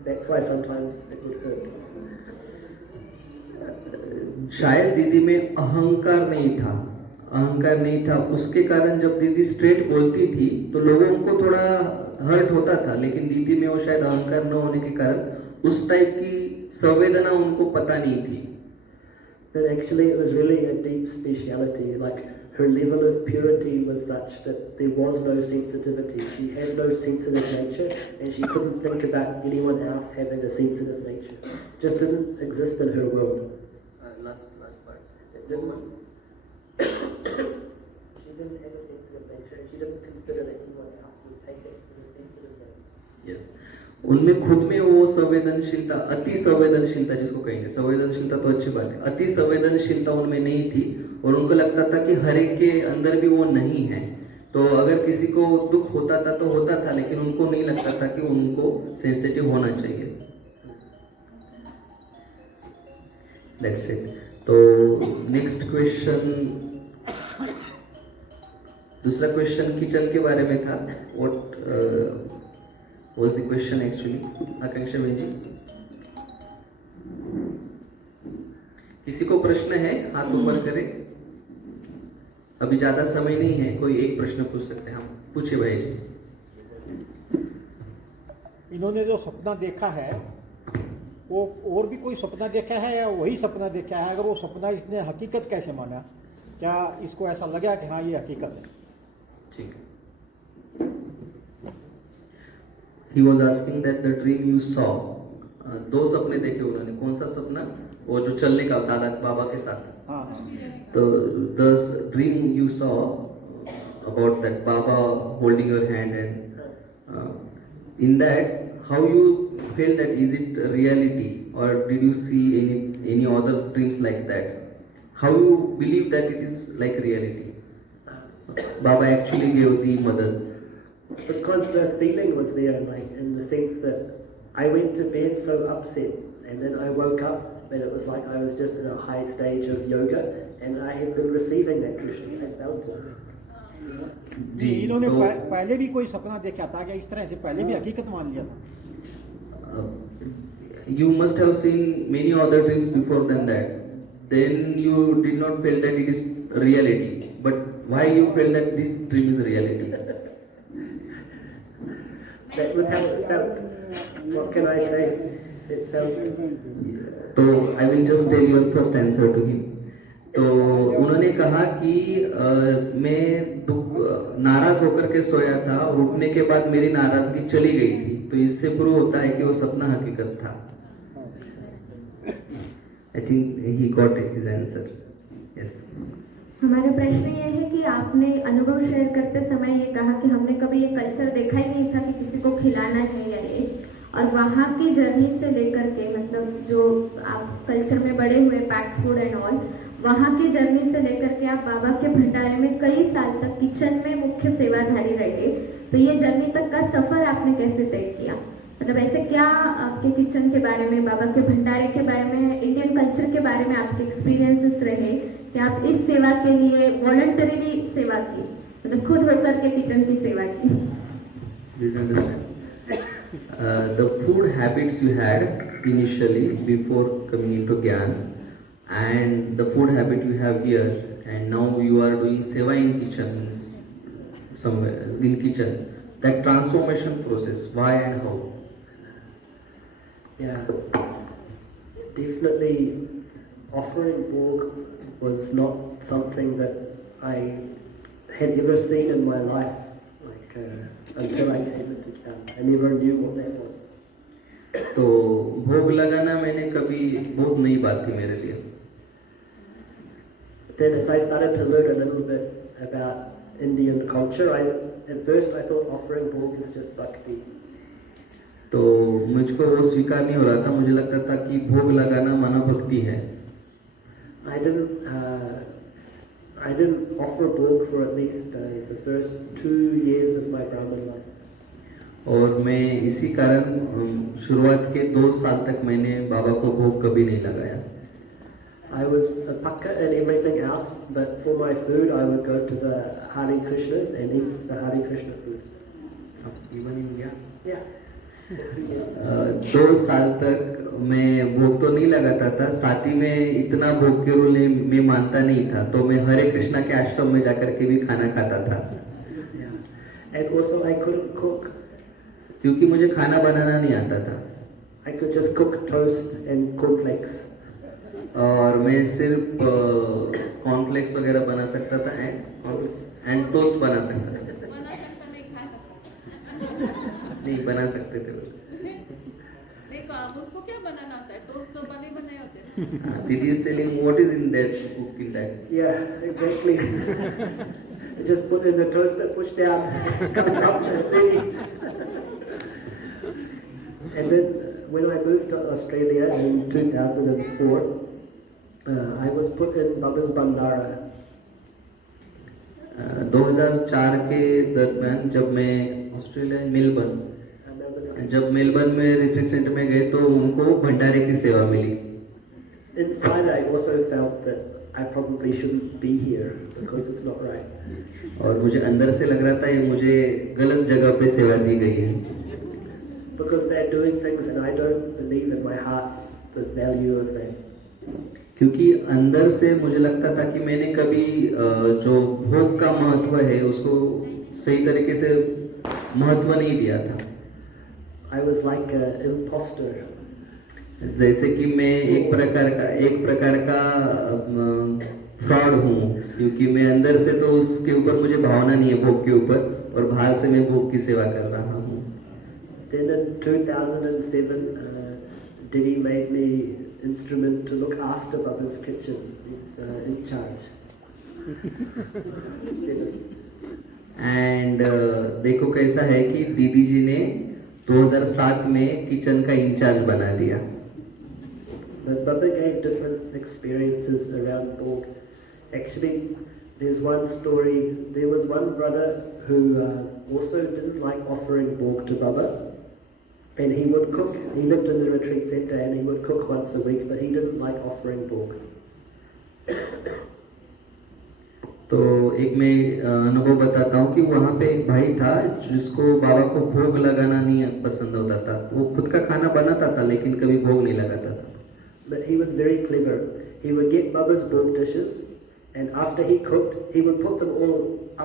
That's why sometimes it would hurt. शायद दीदी में अहंकार नहीं था, उसके कारण जब दीदी स्ट्रेट बोलती थी तो लोगों को थोड़ा हर्ट होता था, लेकिन दीदी में वो शायद अहंकार न होने के कारण उस टाइप की संवेदना उनको पता नहीं थी. But actually it was really a deep speciality, like her level of purity was such that there was no sensitivity. She had no sensitive nature and she couldn't think about anyone else having a sensitive nature. It just didn't exist in her world. Last part. It didn't. She didn't have a sensitive nature and she didn't consider that anyone else would take it as a sensitive nature. Yes. उनमें खुद में वो संवेदनशीलता, अति संवेदनशीलता जिसको कहेंगे, संवेदनशीलता तो अच्छी बात है, अति संवेदनशीलता उनमें नहीं थी और उनको लगता था कि हर एक के अंदर भी वो नहीं है. तो अगर किसी को दुख होता था तो होता था, लेकिन उनको नहीं लगता था कि उनको सेंसिटिव होना चाहिए. That's it. तो नेक्स्ट क्वेश्चन, दूसरा क्वेश्चन किचन के बारे में था. What was the question actually? आकांक्षा बहन जी, किसी को प्रश्न है हाथ ऊपर करें. अभी ज्यादा समय नहीं है, कोई एक प्रश्न पूछ सकते हैं. हम पूछे भाई जी. इन्होंने जो सपना देखा है वो और भी कोई सपना देखा है या वही सपना देखा है? अगर वो सपना इसने हकीकत कैसे माना? क्या इसको ऐसा लगा कि हाँ ये हकीकत है? ठीक है. He was asking that the dream you saw, दो सपने देखे उन्होंने. कौन सा सपना? वो जो चलने का दादा बाबा के साथ. तो the dream you saw about that Baba holding your hand and in that how you felt that, is it reality or did you see any other dreams like that? How you believe that it is like reality? Baba actually gave the mother. Because the feeling was there, like in the sense that I went to bed so upset and then I woke up and it was like I was just in a high stage of yoga and I had been receiving that Krishna. I felt it. जी, इन्होंने पहले भी कोई सपना देखा था क्या? इस तरह से पहले भी हकीकत मान लिया था? You must have seen many other dreams before than that. Then you did not feel that it is reality. But why you felt that this dream is reality? That was how it felt. What can I say? It felt. तो I will just tell your first answer to him. तो उन्होंने कहा कि मैं नाराज होकर के सोया था और उठने के बाद मेरी नाराजगी चली गई थी, तो इससे प्रूव होता है कि वो सपना हकीकत था. I think he got his answer. Yes. हमारा प्रश्न ये है कि आपने अनुभव शेयर करते समय ये कहा कि हमने कभी ये कल्चर देखा ही नहीं था कि किसी को खिलाना है या ये, और वहाँ की जर्नी से लेकर के, मतलब जो आप कल्चर में बड़े हुए, पैक्ड फूड एंड ऑल, वहाँ की जर्नी से लेकर के आप बाबा के भंडारे में कई साल तक किचन में मुख्य सेवाधारी रहे, तो ये जर्नी तक का सफर आपने कैसे तय किया? मतलब ऐसे क्या आपके किचन के बारे में, बाबा के भंडारे के बारे में, इंडियन कल्चर के बारे में आपके एक्सपीरियंसेस रहे कि आप इस सेवा के लिए वॉलंटरीली सेवा की, मतलब खुद होकर के किचन की सेवा की? Did you understand? The food habits you had initially before coming into Gyan, and the food habit you have here, and now you are doing seva in kitchens, somewhere in kitchen. That transformation process, why and how? Yeah, definitely offering Borg was not something that I had ever seen in my life, like until I came into Gyan. I never knew what that was. तो भोग लगाना मैंने कभी, भोग नई बात थी मेरे लिए. Then as I started to learn a little bit about Indian culture, at first I thought offering Borg is just bhakti. तो मुझको वो स्वीकार नहीं हो रहा था, मुझे लगता था कि भोग लगाना मानव भक्ति है। I didn't offer bhog for at least the first 2 years of my Brahmin life. और मैं इसी कारण शुरुआत के 2 साल तक मैंने बाबा को भोग कभी नहीं लगाया। I was a pakka and everything else, but for my food I would go to the Hare Krishnas and eat the Hare Krishna food. Even India Yeah. 2 साल तक मैं भोग तो नहीं लगाता था, साथ ही में इतना भोग के रूल में मानता नहीं था, तो मैं हरे कृष्णा के आश्रम में जाकर के भी खाना खाता था। Yeah. And also I couldn't cook. क्योंकि मुझे खाना बनाना नहीं आता था। I could just cook toast and cornflakes. और मैं सिर्फ कॉर्नफ्लेक्स वगैरह बना सकता था एंड टोस्ट बना सकता था। नहीं बना सकते थे वो। देखो आप उसको क्या बनाना आता है, टोस्ट तो बने बनाए होते हैं। दीदी is telling what is in that cook in that. Yeah, exactly. Just put in the toaster, push down, come up and ready. And then when I moved to Australia in 2004, I was put in Baba's Bandara. 2004 के दरम्यान जब मैं Australia Melbourne जब Melbourne में retreat centre में गए तो उनको भंडारे की सेवा मिली। Inside, I also felt that I probably shouldn't be here because it's not right. और मुझे अंदर से लग रहा था ये मुझे गलत जगह पे सेवा दी गई है, Because they're doing things and I don't believe in my heart the value of that. क्योंकि अंदर से मुझे लगता था कि मैंने कभी जो भोग का महत्व है उसको सही तरीके से महत्व नहीं दिया था। I was like an imposter. जैसे कि मैं एक प्रकार का फ्रॉड हूँ, क्योंकि मैं अंदर से तो उसके ऊपर मुझे भावना नहीं है भोग के ऊपर, और बाहर से मैं भोग की सेवा कर रहा हूँ। Then in 2007, Diddy made me instrument to look after Baba's kitchen. It's in charge. And देखो कैसा है कि दीदी जी ने 2007 में किचन का इंचार्ज बना दिया। But Baba gave different experiences around Bhog. Actually, there's one story. There was one brother who also didn't like offering Bhog to Baba. And he would cook. He lived in the retreat center and he would cook once a week, but he didn't like offering Bhog. तो एक मैं अनुभव बताता हूँ कि वहाँ पे एक भाई था जिसको बाबा को भोग लगाना नहीं पसंद होता था। वो खुद का खाना बनाता था लेकिन कभी भोग नहीं लगाता था। But he was very clever. He would get Baba's Bhog dishes, and after he cooked, he would put them all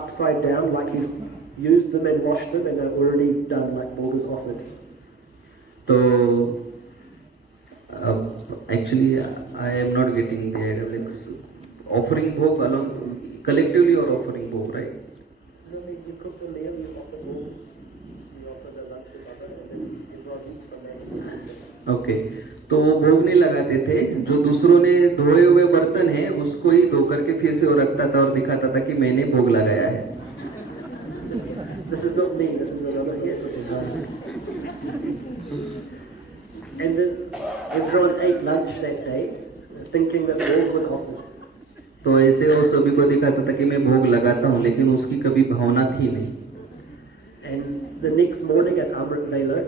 upside down like he's used them and washed them and they're already done like Bhog is offered. तो actually I am not getting the idea, like offering bhog along collectively or offering bhog, right? No, you cook the meal, you offer Bhog, you offer the lunch to Baba, and then you brought each from that. Okay, तो वो भोग नहीं लगाते थे, जो दूसरों ने धोए हुए बर्तन है उसको ही धो करके फिर से वो रखता था और दिखाता था कि मैंने भोग लगाया है। This is not me, this is not Baba. Yes. And then everyone ate lunch that day, thinking that Bhog was offered. तो ऐसे वो सभी को दिखाता था कि मैं भोग लगाता हूँ, लेकिन उसकी कभी भावना थी नहीं। And the next morning at Amrit Vela,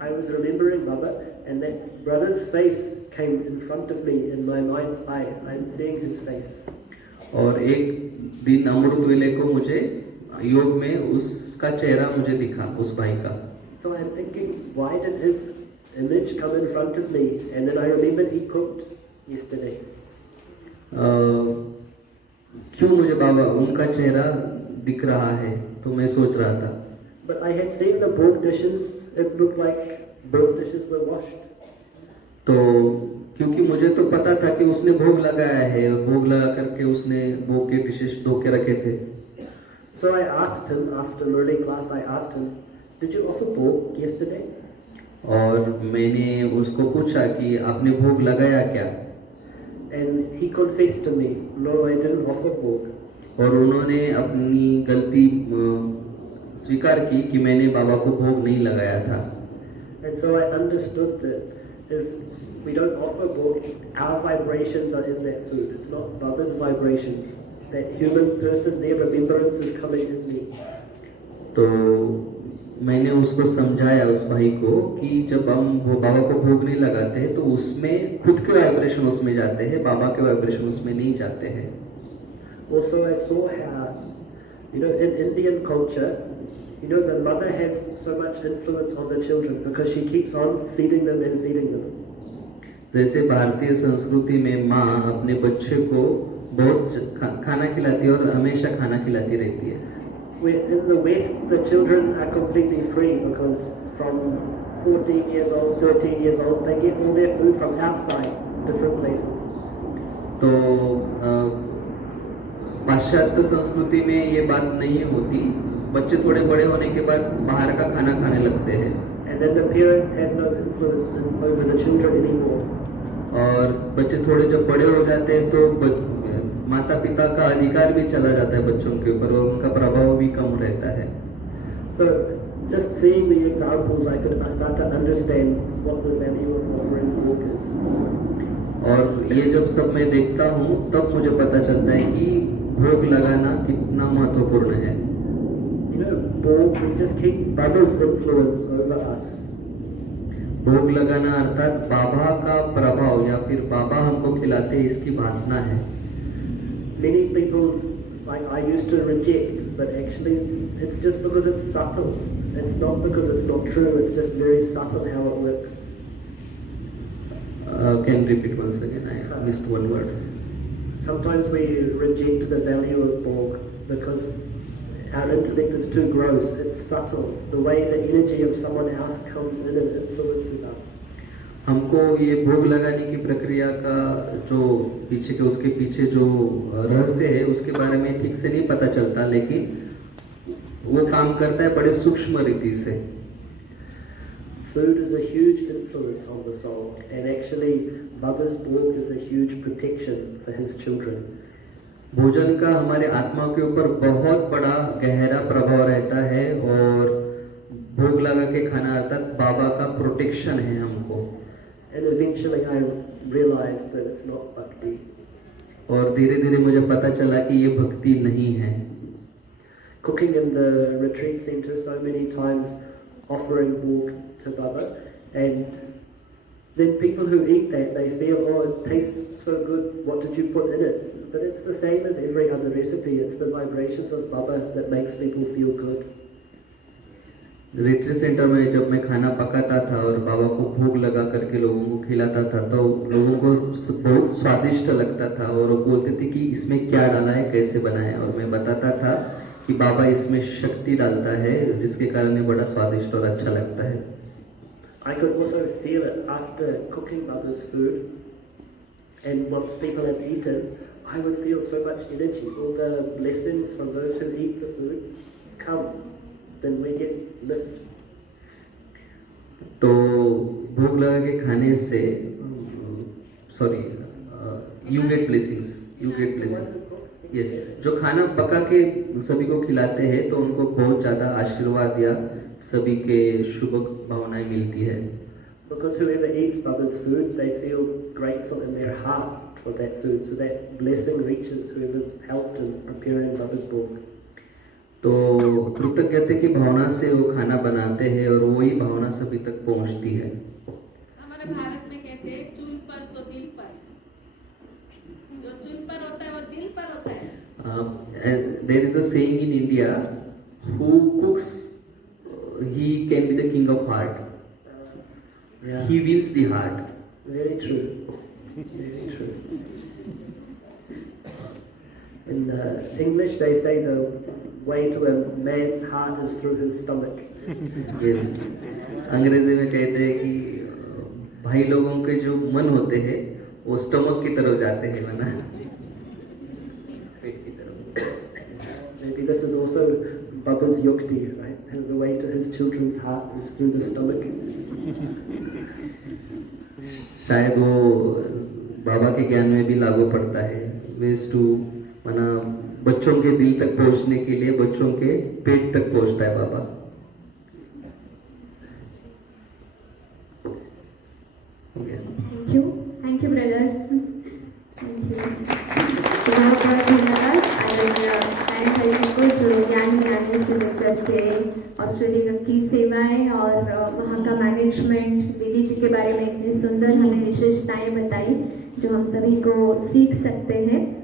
I was remembering Baba, and that brother's face came in front of me in my mind's eye. I'm seeing his face. और एक दिन अमृत वेले को मुझे योग में उसका चेहरा मुझे दिखा, उस भाई का। So I'm thinking, why did his image come in front of me? And then I remembered he cooked yesterday. क्यों मुझे बाबा उनका चेहरा दिख रहा है, तो मैं सोच रहा था। But I had seen the Bhog dishes. It looked like Bhog dishes were washed. तो क्योंकि मुझे तो पता था कि उसने भोग लगाया है और भोग लगा करके उसने भोग के डिशेस धो के रखे थे। So I asked him after Murli class. I asked him, "Did you offer Bhog yesterday?" और मैंने उसको पूछा कि आपने भोग लगाया क्या? And he confessed to me, "No, I didn't offer Bhog." और उन्होंने अपनी गलती स्वीकार की कि मैंने बाबा को भोग नहीं लगाया था। And so I understood that if we don't offer Borg, our vibrations are in that food. It's not Baba's vibrations. That human person, their remembrance is coming in me. तो मैंने उसको समझाया उस भाई को कि जब हम वो बाबा को भोग नहीं लगाते हैं तो उसमें खुद के वाइब्रेशन उसमें जाते हैं, बाबा के वाइब्रेशन उसमें नहीं जाते हैं. Also, I saw how, in Indian culture, the mother has so much influence on the children because she keeps on feeding them and feeding them. जैसे भारतीय संस्कृति में माँ अपने बच्चे को बहुत खाना खिलाती है और हमेशा खाना खिलाती रहती है. Where in the West, the children are completely free because from 14 years old, 13 years old, they get all their food from outside, different places. तो पाश्चात्य संस्कृति में ये बात नहीं होती. बच्चे थोड़े बड़े होने के बाद बाहर का खाना खाने लगते हैं. And then the parents have no influence over the children anymore. और बच्चे थोड़े जब बड़े हो जाते हैं तो माता पिता का अधिकार भी चला जाता है बच्चों के ऊपर और उनका प्रभाव भी कम रहता है. So just seeing the examples, I start to understand what the value of offering Borg is. और ये जब सब मैं देखता हूँ तब मुझे पता चलता है कि भोग लगाना कितना महत्वपूर्ण है. Borg, we just keep Baba's influence over us. भोग लगाना अर्थात बाबा का प्रभाव या फिर बाबा हमको खिलाते हैं इसकी भासना है. Many people, like I used to reject, but actually it's just because it's subtle. It's not because it's not true, it's just very subtle how it works. Can you repeat once again? I missed one word. Sometimes we reject the value of Borg because our intellect is too gross, it's subtle. The way the energy of someone else comes in and influences us. हमको ये भोग लगाने की प्रक्रिया का जो उसके पीछे जो रहस्य है उसके बारे में ठीक से नहीं पता चलता, लेकिन वो काम करता है बड़े सूक्ष्म रीति से. Food is a huge influence on the soul, and actually Baba's Borg is a huge protection for his children. भोजन का हमारे आत्मा के ऊपर बहुत बड़ा गहरा प्रभाव रहता है और भोग लगा के खाना अर्थात बाबा का प्रोटेक्शन है हमको. And eventually I realized that it's not bhakti. और धीरे धीरे मुझे पता चला कि ये भक्ति नहीं है. Cooking in the retreat center so many times, offering Borg to Baba, and then people who eat that, they feel, oh, it tastes so good, what did you put in it? But it's the same as every other recipe. It's the vibrations of Baba that makes people feel good. Retreat centre में जब मैं खाना पकाता था और बाबा को भोग लगा करके लोगों को खिलाता था तो लोगों को बहुत स्वादिष्ट लगता था और वो बोलते थे कि इसमें क्या डाला है, कैसे बनाया है. और मैं बताता था कि बाबा इसमें शक्ति डालता है जिसके कारण ये बड़ा स्वादिष्ट और अच्छा लगता है. I could also feel it after cooking Baba's food, and once people have eaten, I would feel so much energy. All the blessings from those who eat the food come. Then we get lift. तो भोग लगा के खाने से you get blessings. Yes. जो खाना पका के सभी को खिलाते हैं तो उनको बहुत ज़्यादा आशीर्वाद या सभी के शुभ भावनाएं मिलती है. Because whoever eats Baba's food, they feel grateful in their heart for that food. So that blessing reaches whoever's helped in preparing Baba's Borg. तो कृतज्ञता की भावना से वो खाना बनाते हैं और वही भावना सभी तक पहुंचती है. हमारे भारत में कहते हैं चूल पर सो दिल पर. जो चूल पर होता है वो दिल पर होता है. There is a saying in India, who cooks, he can be the king of heart. Yeah. He wins the heart. Very true. Very true. In English, they say the way to a man's heart is through his stomach. Yes. अंग्रेजी में कहते हैं कि भाई लोगों के जो मन होते हैं वो स्टमक की तरफ जाते हैं, वरना पेट की तरफ. Maybe this is also Baba's yukti, right? And the way to his children's heart is through the stomach. शायद वो बाबा के ज्ञान में भी लागू पड़ता है. ways to माना बच्चों के दिल तक पहुंचने के लिए बच्चों के पेट तक पहुंचता है बाबा. हो गया। Thank you brother, thank you, बहुत बहुत धन्यवाद नारायण भाई जी को जो ज्ञान ज्ञानी से लेकर के ऑस्ट्रेलिया की सेवाएं और वहाँ का मैनेजमेंट, दीदी जी के बारे में इतनी सुंदर हमें विशेषताएं बताई जो हम सभी को सीख सकते हैं।